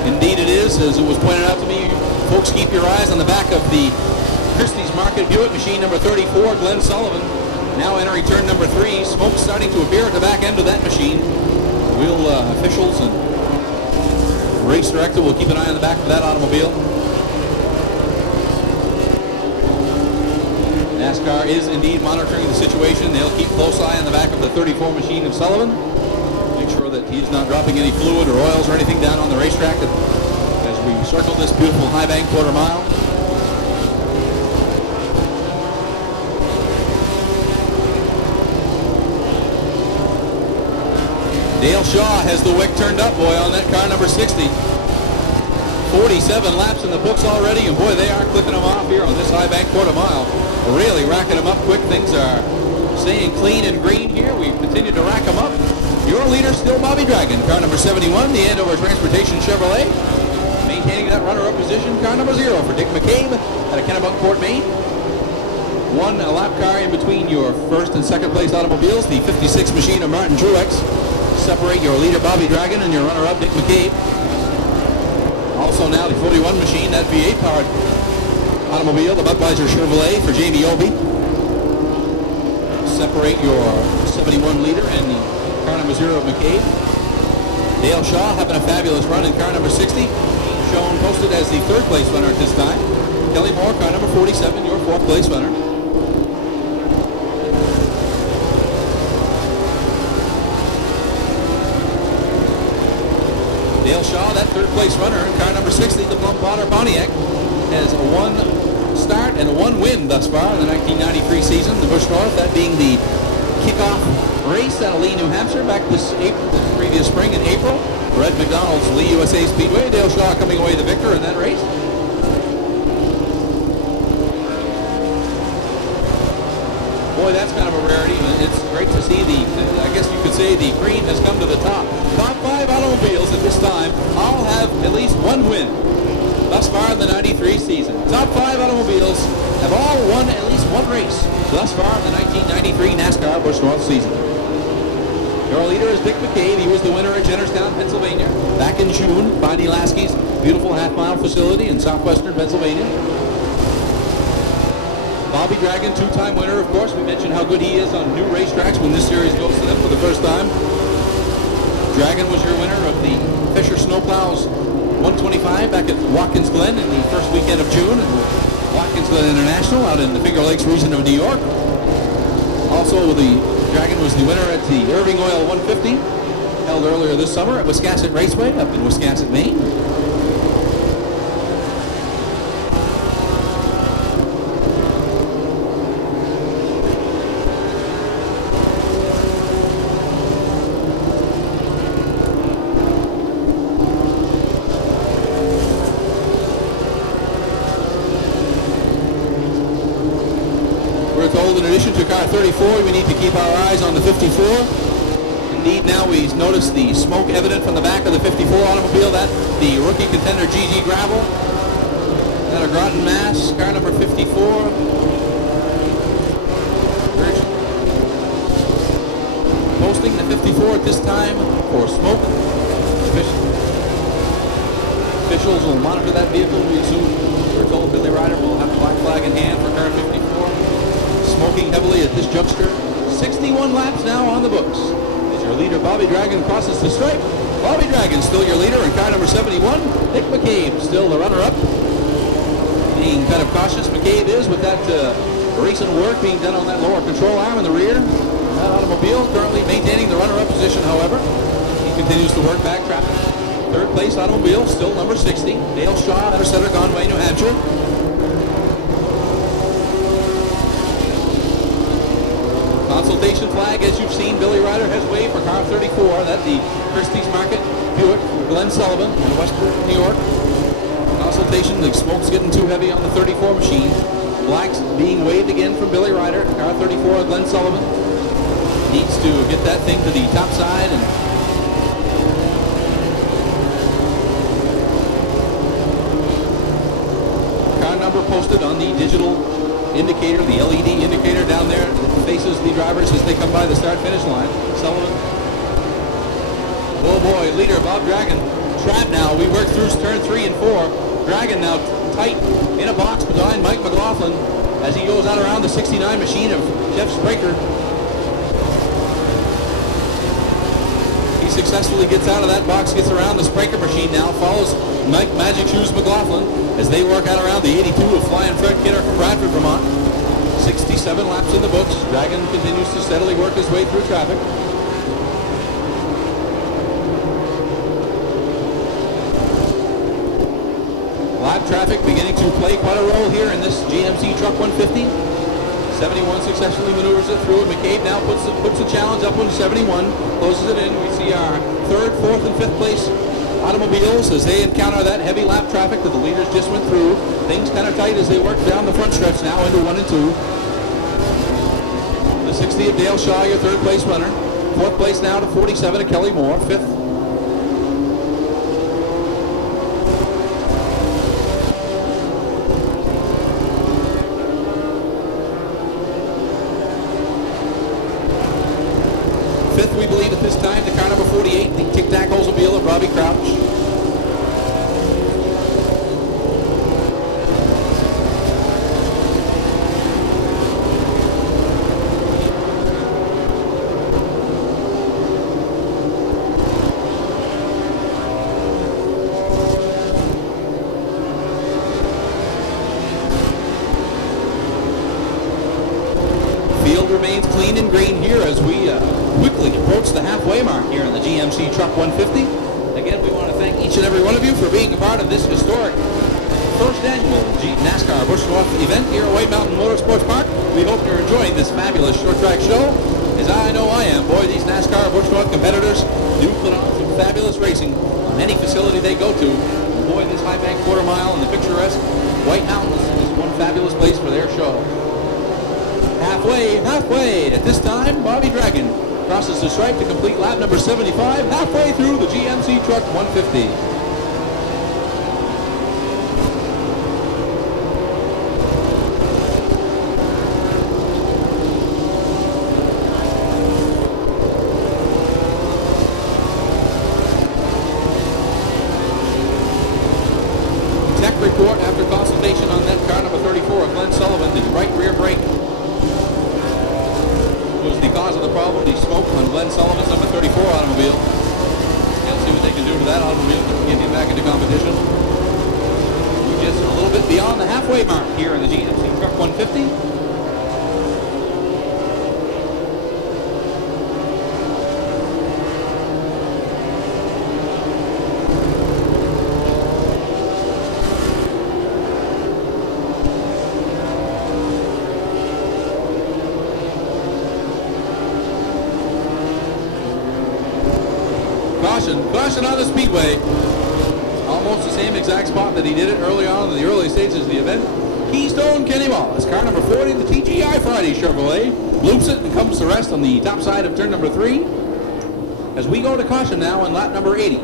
Indeed it is, as it was pointed out to me. Folks, keep your eyes on the back of the Christie's Market Buick machine number 34, Glenn Sullivan. Now entering turn number 3. Smoke starting to appear at the back end of that machine. Wheel officials and race director will keep an eye on the back of that automobile. NASCAR is indeed monitoring the situation. They'll keep close eye on the back of the 34 machine of Sullivan. Make sure that he's not dropping any fluid or oils or anything down on the racetrack as we circle this beautiful high bank quarter mile. Dale Shaw has the wick turned up, boy, on that car number 60. 47 laps in the books already, and boy, they are clicking them off here on this high bank quarter mile. Really racking them up quick. Things are staying clean and green here. We continue to rack them up. Your leader still Bobby Dragon, car number 71, the Andover Transportation Chevrolet. Maintaining that runner-up position, car number 0 for Dick McCabe out of Kennebunkport, Maine. One lap car in between your first and second place automobiles, the 56 machine of Martin Truex. Separate your leader Bobby Dragon and your runner-up Dick McCabe. Also now the 41 machine, that V8 powered automobile, the Budweiser Chevrolet for Jamie Obey. Separate your 71 leader and the car number 0 of McCabe. Dale Shaw having a fabulous run in car number 60. Shown posted as the third place runner at this time. Kelly Moore, car number 47, your fourth place runner. Dale Shaw, that third place runner in car number 60, the Plum Potter Pontiac, has one start and one win thus far in the 1993 season. The Busch North, that being the kickoff race at Lee, New Hampshire, back this previous spring in April. Red McDonald's Lee USA Speedway. Dale Shaw coming away the victor in that race. Boy, that's kind of a rarity. It's great to see I guess you could say the green has come to the top. Top 5 automobiles at this time all have at least one win thus far in the 93 season. Top 5 automobiles have all won at least one race thus far in the 1993 NASCAR Busch North season. Your leader is Dick McCabe. He was the winner at Jennerstown, Pennsylvania back in June. Bonnie Lasky's beautiful half-mile facility in southwestern Pennsylvania. Bobby Dragon, two-time winner, of course. We mentioned how good he is on new racetracks when this series goes to them for the first time. Dragon was your winner of the Fisher Snowplows 125 back at Watkins Glen in the first weekend of June, and Watkins Glen International out in the Finger Lakes region of New York. Also, the Dragon was the winner at the Irving Oil 150 held earlier this summer at Wiscasset Raceway up in Wiscasset, Maine. In addition to car 34, we need to keep our eyes on the 54. Indeed, now we notice the smoke evident from the back of the 54 automobile. That the rookie contender GG Gravel out of Groton, Mass. Car number 54. Posting the 54 at this time for smoke. Officials will monitor that vehicle. We assume, we're told, Billy Ryder will have the black flag in hand for car 54. Smoking heavily at this juncture. 61 laps now on the books. As your leader Bobby Dragon crosses the stripe. Bobby Dragon still your leader in car number 71. Dick McCabe still the runner-up. Being kind of cautious, McCabe is, with that recent work being done on that lower control arm in the rear. That automobile currently maintaining the runner-up position, however. He continues to work back traffic. Third place automobile, still number 60. Dale Shaw out of Cedar Conway, New Hampshire. Consultation flag, as you've seen, Billy Ryder has waved for car 34. That's the Christie's Market Buick, Glenn Sullivan in Westport, New York. Consultation, the smoke's getting too heavy on the 34 machine. Black's being waved again from Billy Ryder. Car 34, Glenn Sullivan. Needs to get that thing to the top side and car number posted on the digital indicator, the LED indicator down there that faces the drivers as they come by the start-finish line. Sullivan. Oh boy, leader Bob Dragon. Trap now. We work through turn 3 and 4. Dragon now tight in a box behind Mike McLaughlin as he goes out around the 69 machine of Jeff Spraker. He successfully gets out of that box, gets around the Spraker machine now, follows Mike Magic Shoes McLaughlin as they work out around the 82 of Flying Fred Kidder from Bradford, Vermont. 67 laps in the books. Dragon continues to steadily work his way through traffic. Live traffic beginning to play quite a role here in this GMC Truck 150. 71 successfully maneuvers it through, and McCabe now puts the challenge up on 71, closes it in. We see our 3rd, 4th, and 5th place automobiles as they encounter that heavy lap traffic that the leaders just went through. Things kind of tight as they work down the front stretch now into 1 and 2. The 60 of Dale Shaw, your 3rd place runner. 4th place now to 47 of Kelly Moore. 5th. We believe at this time the car number 48, the Tic Tac Oldsmobile of Robbie Crouch. Field remains clean and green here as we quickly approach the halfway mark here in the GMC Truck 150. Again, we want to thank each and every one of you for being a part of this historic first annual NASCAR Busch North event here at White Mountain Motorsports Park. We hope you're enjoying this fabulous short track show, as I know I am. Boy, these NASCAR Busch North competitors do put on some fabulous racing on any facility they go to. And boy, this high bank quarter mile and the picturesque White Mountains is one fabulous place for their show. Halfway. At this time, Bobby Dragon crosses the stripe to complete lap number 75, halfway through the GMC Truck 150. Tech report after consultation on that car number 34 of Glenn Sullivan, the right rear brake was the cause of the problem. The smoke on Glenn Sullivan's number 34 automobile. Let's see what they can do to that automobile to get him back into competition. We're just a little bit beyond the halfway mark here in the GMC Truck 150. Caution on the speedway. Almost the same exact spot that he did it early on in the early stages of the event. Keystone Kenny Wallace, car number 40, the TGI Friday Chevrolet, loops it and comes to rest on the top side of turn number 3. As we go to caution now in lap number 80.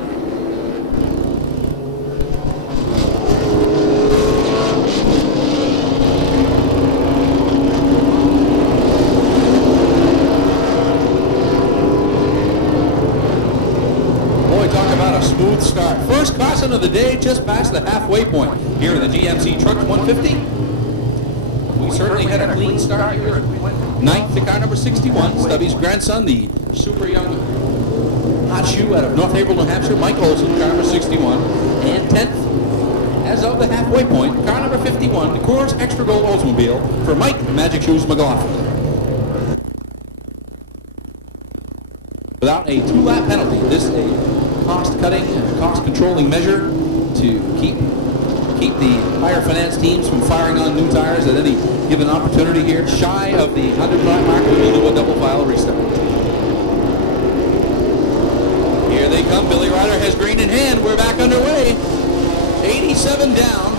Smooth start. First caution of the day just past the halfway point here in the GMC Truck 150. We certainly had a clean start here. 9th to car number 61, Stubby's grandson, the super young hot shoe out of North Haverhill, New Hampshire, Mike Olson, car number 61. And 10th, as of the halfway point, car number 51, the Coors Extra Gold Oldsmobile for Mike Magic Shoes McLaughlin. Without a 2-lap penalty, this is a cost-cutting and cost-controlling measure to keep keep the higher finance teams from firing on new tires at any given opportunity here. Shy of the 100 lap mark, we will do a double file restart. Here they come. Billy Ryder has green in hand. We're back underway. 87 down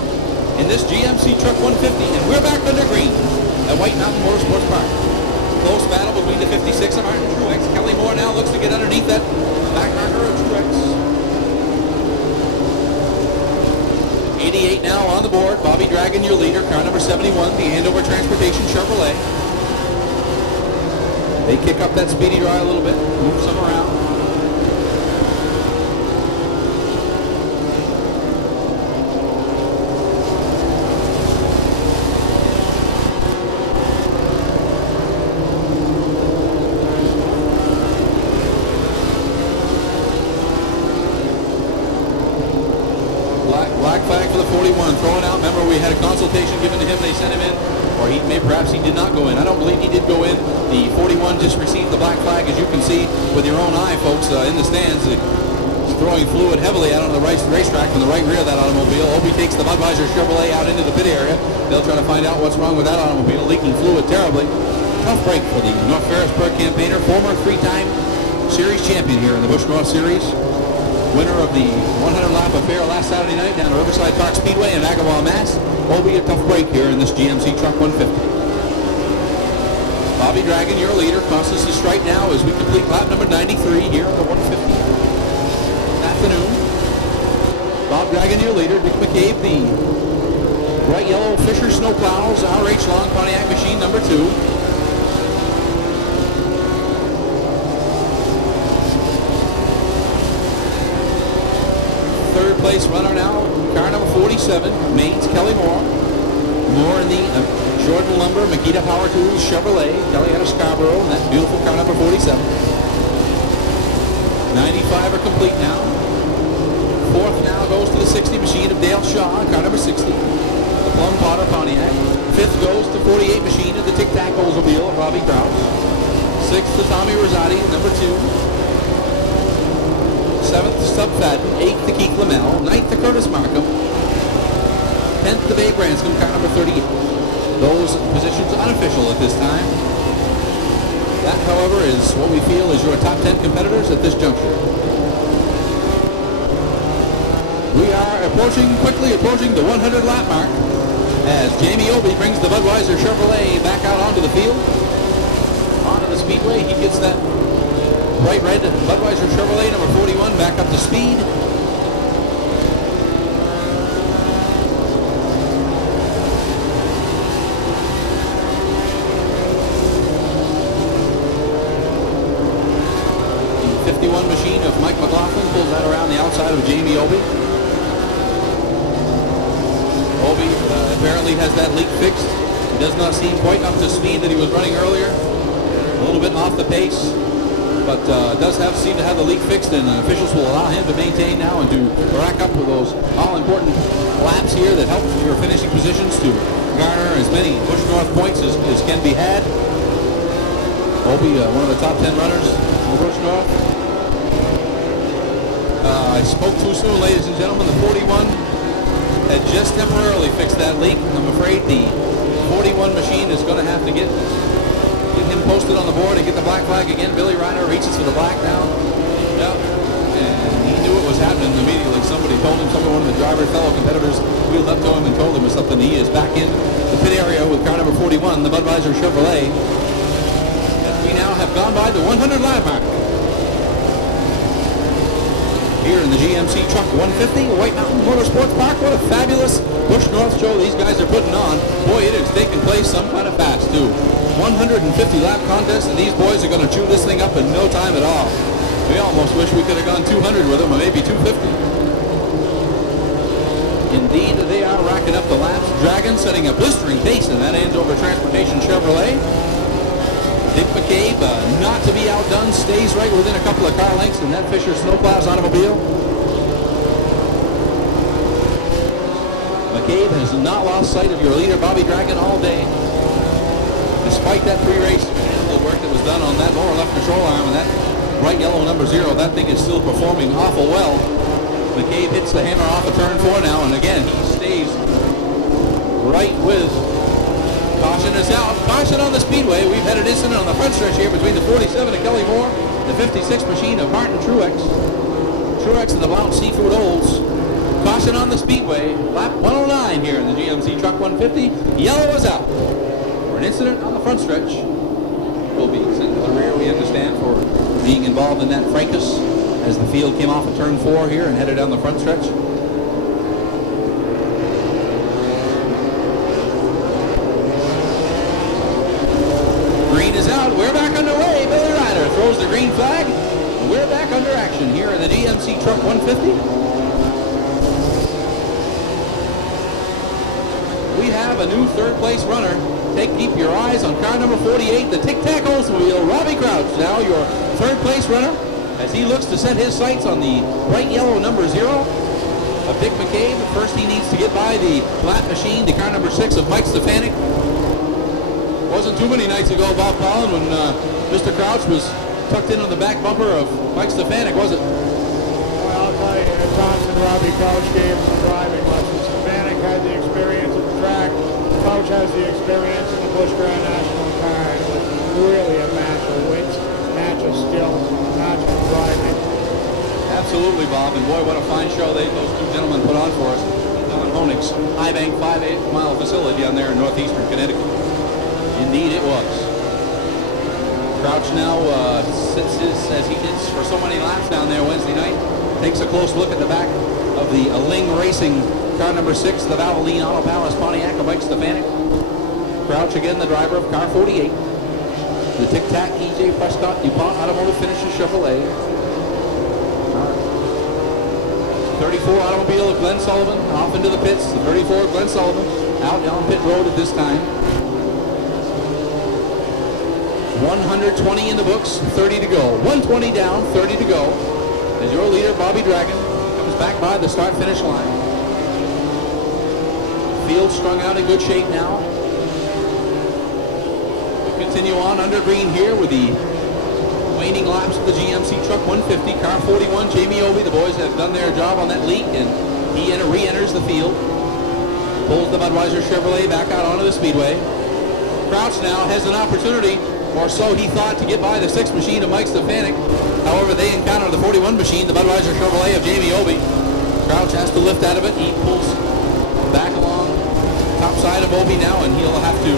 in this GMC Truck 150, and we're back under green at White Mountain Motorsports Park. Close battle between the 56 and Martin Truex. Kelly Moore now looks to get underneath that back marker of Truex. 88 now on the board. Bobby Dragon, your leader. Car number 71, the Andover Transportation Chevrolet. They kick up that speedy dry a little bit, move some around. Black flag for the 41, throwing out. Remember, we had a consultation given to him. They sent him in, or perhaps he did not go in. I don't believe he did go in. The 41 just received the black flag, as you can see with your own eye, folks, in the stands. He's throwing fluid heavily out on the racetrack from the right rear of that automobile. Obie takes the Budweiser Chevrolet out into the pit area. They'll try to find out what's wrong with that automobile, leaking fluid terribly. Tough break for the North Ferrisburg campaigner, former three-time series champion here in the Busch North Series. Winner of the 100-lap affair last Saturday night down at Riverside Park Speedway in Agawam, Mass. Will be a tough break here in this GMC Truck 150. Bobby Dragon, your leader, crosses the stripe now as we complete lap number 93 here at the 150 this afternoon. Bob Dragon, your leader. Dick McCabe, the bright yellow Fisher snowplows, RH Long Pontiac machine number 2. Third place runner now, car number 47, Maine's Kelly Moore. Moore in the Jordan Lumber Makita Power Tools Chevrolet. Kelly out of Scarborough, and that beautiful car number 47. 95 are complete now. Fourth now goes to the 60 machine of Dale Shaw, car number 60. The Plum Potter Pontiac. Fifth goes to 48 machine of the Tic Tac Oldsmobile of Robbie Krause. Sixth to Tommy Rosati, number 2. Seventh to Stub Fadden, 8th to Keith Lamell, 9th to Curtis Markham, 10th to Babe Branscombe, car number 38. Those positions unofficial at this time. That, however, is what we feel is your top 10 competitors at this juncture. We are quickly approaching the 100-lap mark as Jamie Obie brings the Budweiser Chevrolet back out onto the field. Onto the speedway, he gets that bright red Budweiser Chevrolet number 41 back up to speed. The 51 machine of Mike McLaughlin pulls that around the outside of Jamie Obie. Obie apparently has that leak fixed. He does not seem quite up to speed that he was running earlier. A little bit off the pace, but does seem to have the leak fixed, and officials will allow him to maintain now and to rack up with those all-important laps here that help your finishing positions to garner as many Busch North points as can be had. Obie, one of the top 10 runners in Busch North. I spoke too soon, ladies and gentlemen. The 41 had just temporarily fixed that leak. I'm afraid the 41 machine is going to have to get him posted on the board and get the black flag again. Billy Ryder reaches for the black now. Yep. And he knew it was happening immediately. Somebody told him, one of the driver's fellow competitors wheeled up to him and told him something. He is back in the pit area with car number 41, the Budweiser Chevrolet. And we now have gone by the 100-lap mark here in the GMC Truck 150, White Mountain Motorsports Park. What a fabulous Busch North show these guys are putting on. Boy, it is taking place some kind of fast, too. 150-lap contest, and these boys are going to chew this thing up in no time at all. We almost wish we could have gone 200 with them, or maybe 250. Indeed, they are racking up the laps. Dragon setting a blistering pace in that Andover Transportation Chevrolet. Dick McCabe, not to be outdone, stays right within a couple of car lengths in that Fisher Snowplows automobile. McCabe has not lost sight of your leader, Bobby Dragon, all day. Despite that pre-race work that was done on that lower left control arm and that bright yellow number 0, that thing is still performing awful well. McCabe hits the hammer off of turn 4 now, and again, he stays stays right with. Caution is out. Caution on the speedway. We've had an incident on the front stretch here between the 47 of Kelly Moore, the 56 machine of Martin Truex. Truex and the Blount Seafood Olds. Caution on the speedway. Lap 109 here in the GMC Truck 150. Yellow is out. For an incident on the front stretch. Will be sent to the rear, we understand, for being involved in that fracas as the field came off of turn 4 here and headed down the front stretch. Green is out. We're back underway. Billy Ryder throws the green flag. We're back under action here in the GMC Truck 150. We have a new third place runner. Keep your eyes on car number 48, the Tic Tac Oldsmobile. Robbie Crouch, now your third place runner, as he looks to set his sights on the bright yellow number 0 of Dick McCabe. First he needs to get by the flat machine, the car number 6 of Mike Stefanik. Wasn't too many nights ago, Bob Collin, when Mr. Crouch was tucked in on the back bumper of Mike Stefanik, was it? Well, I'll tell you, at Thompson, Robbie Crouch gave him some driving lessons. Stefanik had the experience at the track. Crouch has the experience in the Busch Grand National car. It was really a match of wits, match of skill, match of driving. Absolutely, Bob, and boy, what a fine show those two gentlemen put on for us. Don Honig's High Bank 5-8-mile facility down there in northeastern Connecticut. Indeed it was. Crouch now sits as he did for so many laps down there Wednesday night. Takes a close look at the back of the Ling Racing car number 6, the Valvoline Auto Palace Pontiac of Mike Stefanik. Crouch again, the driver of car 48. The Tic Tac EJ Prescott DuPont Automotive Finishes Chevrolet. 34 automobile of Glenn Sullivan off into the pits. The 34 of Glenn Sullivan out on pit road at this time. 120 in the books, 30 to go. 120 down, 30 to go. As your leader, Bobby Dragon, comes back by the start-finish line. Field strung out in good shape now. We continue on under green here with the waning laps of the GMC Truck 150. Car 41, Jamie Obey. The boys have done their job on that leak, and he re-enters the field. Pulls the Budweiser Chevrolet back out onto the speedway. Crouch now has an opportunity, or so he thought, to get by the 6 machine of Mike Stefanik. However, they encounter the 41 machine, the Budweiser Chevrolet of Jamie Obey. Crouch has to lift out of it. He pulls back along top side of Obey now, and he'll have to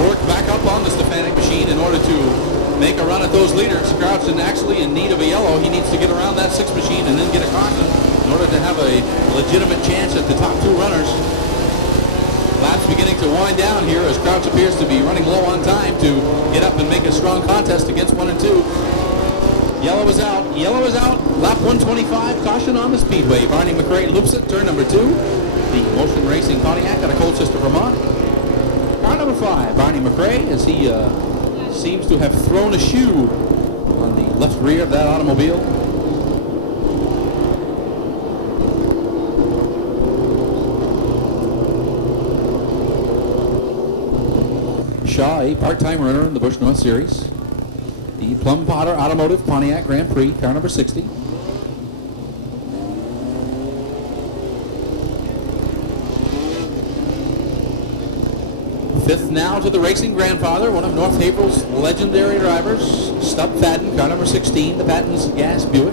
work back up on the Stefanik machine in order to make a run at those leaders. Crouch is actually in need of a yellow. He needs to get around that 6 machine and then get a caution in order to have a legitimate chance at the top 2 runners. Laps beginning to wind down here as Crouch appears to be running low on time to get up and make a strong contest against 1 and 2. Yellow is out. Yellow is out. Lap 125. Caution on the speedway. Barney McRae loops it. Turn number 2. The Motion Racing Pontiac out of Colchester, Vermont. Car number 5. Barney McRae, as he seems to have thrown a shoe on the left rear of that automobile. Shaw, a part-time runner in the Busch North Series. The Plum Potter Automotive Pontiac Grand Prix, car number 60. Fifth now to the racing grandfather, one of North Haverhill's legendary drivers, Stub Fadden, car number 16, the Patton's Gas Buick.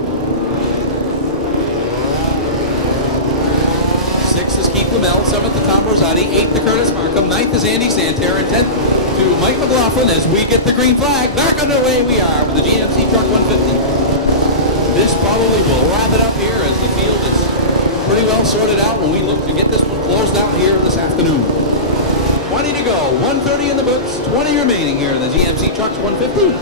6th is Keith Lamell, 7th to Tom Rosati, 8th to Curtis Markham, 9th is Andy Santerre, and 10th to Mike McLaughlin as we get the green flag. Back underway we are with the GMC Truck 150. This probably will wrap it up here as the field is pretty well sorted out when we look to get this one closed out here this afternoon. 20 to go, 130 in the books, 20 remaining here in the GMC Trucks 150.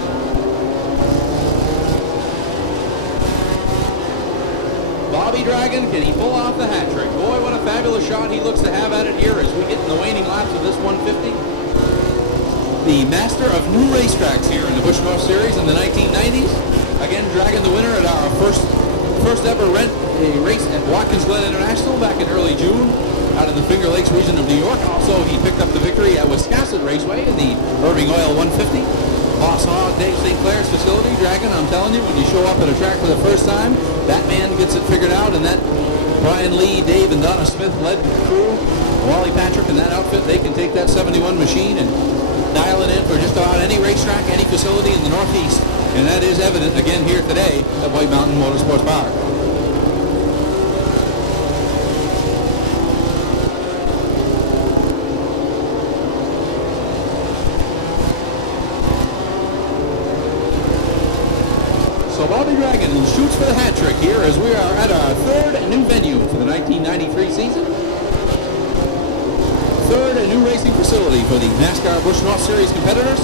Bobby Dragon, can he pull off the hat trick? Boy, what a fabulous shot he looks to have at it here as we get in the waning laps of this 150. The master of new racetracks here in the Busch North Series in the 1990s. Again, Dragon the winner at our first ever race at Watkins Glen International back in early June out of the Finger Lakes region of New York. Also, he picked up the victory at Wiscasset Raceway in the Irving Oil 150. Boss Hog Dave St. Clair's facility. Dragon, I'm telling you, when you show up at a track for the first time, that man gets it figured out, and that Brian Lee, Dave, and Donna Smith led crew, Wally Patrick and that outfit, they can take that 71 machine and dial it in for just about any racetrack, any facility in the Northeast. And that is evident again here today at White Mountain Motorsports Park. So Bobby Dragon shoots for the hat trick here as we are at our third new venue for the 1993 season. Third new racing facility for the NASCAR Busch North Series competitors.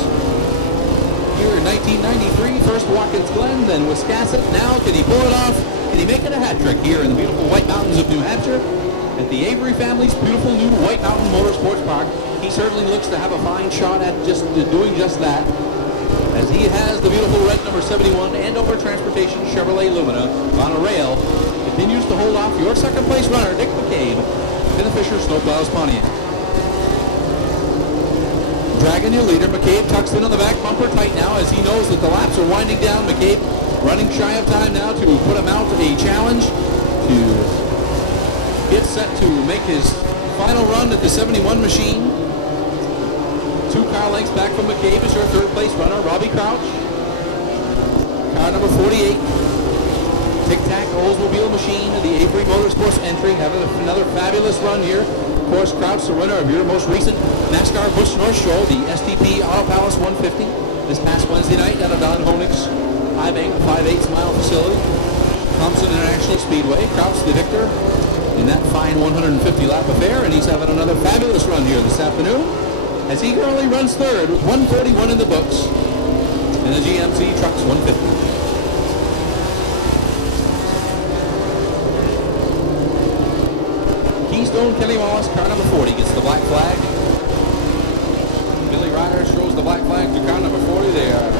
Here in 1993, first Watkins Glen, then Wiscasset. Now, can he pull it off? Can he make it a hat trick here in the beautiful White Mountains of New Hampshire? At the Avery family's beautiful new White Mountain Motorsports Park. He certainly looks to have a fine shot at doing just that, as he has the beautiful red number 71 Andover Transportation Chevrolet Lumina on a rail. Continues to hold off your second place runner, Dick McCabe, in the Fisher Snowplows Pontiac. Dragon, your leader. McCabe tucks in on the back bumper tight now as he knows that the laps are winding down. McCabe running shy of time now to put him out a challenge to get set to make his final run at the 71 machine. 2 car lengths back from McCabe is your third place runner, Robbie Crouch. Car number 48. Tic Tac Oldsmobile machine, the Avery Motorsports entry, having another fabulous run here. Of course, Crouch, the winner of your most recent NASCAR Busch North Show, the STP Auto Palace 150, this past Wednesday night out of Don Honig's High Bank 5/8 mile facility. Thompson International Speedway. Crouch, the victor in that fine 150 lap affair, and he's having another fabulous run here this afternoon, as he currently runs third with 141 in the books in the GMC Trucks 150. Keystone Kenny Wallace, car number 40, gets the black flag. Billy Ryder shows the black flag to car number 40. They are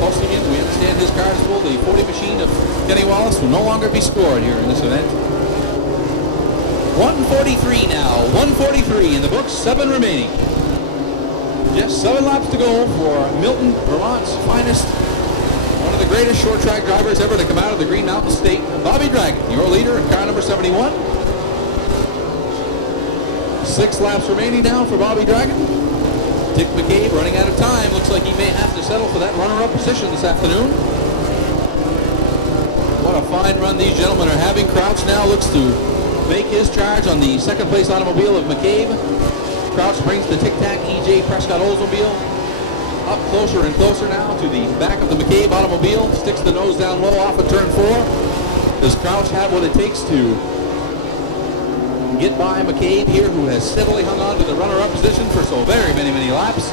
posting in. We understand his car is full. The 40 machine of Kenny Wallace will no longer be scored here in this event. 143 now. 143 in the books, 7 remaining. Just 7 laps to go for Milton, Vermont's finest, one of the greatest short track drivers ever to come out of the Green Mountain State, Bobby Dragon, your leader in car number 71. 6 laps remaining now for Bobby Dragon. Dick McCabe running out of time. Looks like he may have to settle for that runner-up position this afternoon. What a fine run these gentlemen are having. Crouch now looks to make his charge on the second place automobile of McCabe. Crouch brings the Tic Tac EJ Prescott Oldsmobile up closer and closer now to the back of the McCabe automobile. Sticks the nose down low off of turn 4. Does Crouch have what it takes to get by McCabe here, who has steadily hung on to the runner-up position for so very many laps?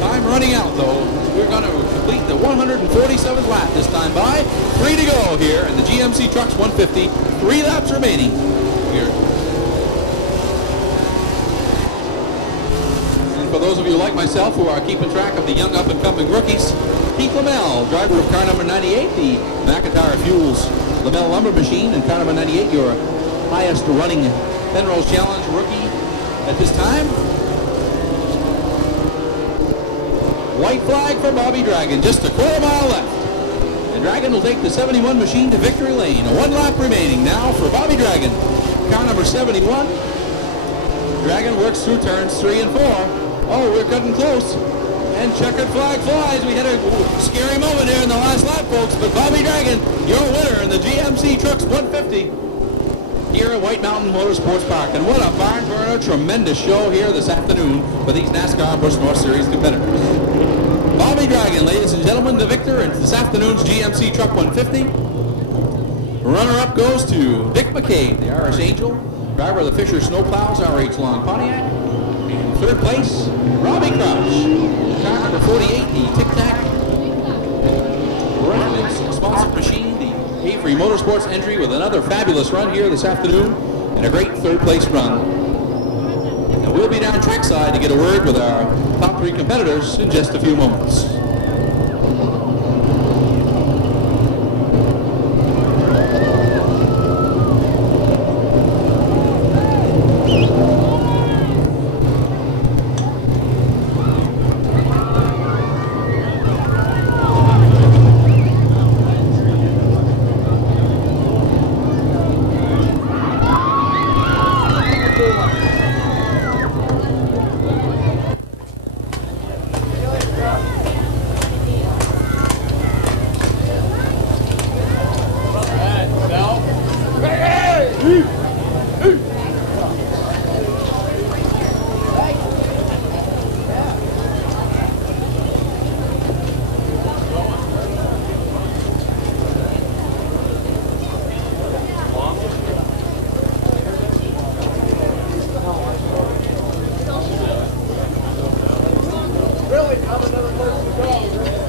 Time running out, though. We're going to complete the 147th lap this time by. 3 to go here in the GMC Trucks 150. 3 laps remaining here. And for those of you like myself who are keeping track of the young up-and-coming rookies, Keith Lamell, driver of car number 98, the McIntyre Fuels Lamell Lumber Machine, and car number 98, your highest running Penrose Challenge rookie at this time. White flag for Bobby Dragon, just a quarter mile left. And Dragon will take the 71 machine to victory lane. 1 lap remaining now for Bobby Dragon. Car number 71. Dragon works through turns 3 and 4. Oh, we're cutting close. And checkered flag flies. We had a scary moment here in the last lap, folks. But Bobby Dragon, your winner in the GMC Trucks 150. Here at White Mountain Motorsports Park. And what a barn burner, tremendous show here this afternoon for these NASCAR Busch North Series competitors. Bobby Dragon, ladies and gentlemen, the victor in this afternoon's GMC Truck 150. Runner-up goes to Dick McCabe, the Irish Angel, driver of the Fisher Snowplows RH Long Pontiac. And third place, Robbie Crouch, car number 48, the Tic Tac sponsored machine, the Avery Motorsports entry, with another fabulous run here this afternoon and a great third place run. And we'll be down trackside to get a word with our top 3 competitors in just a few moments. have another person to go.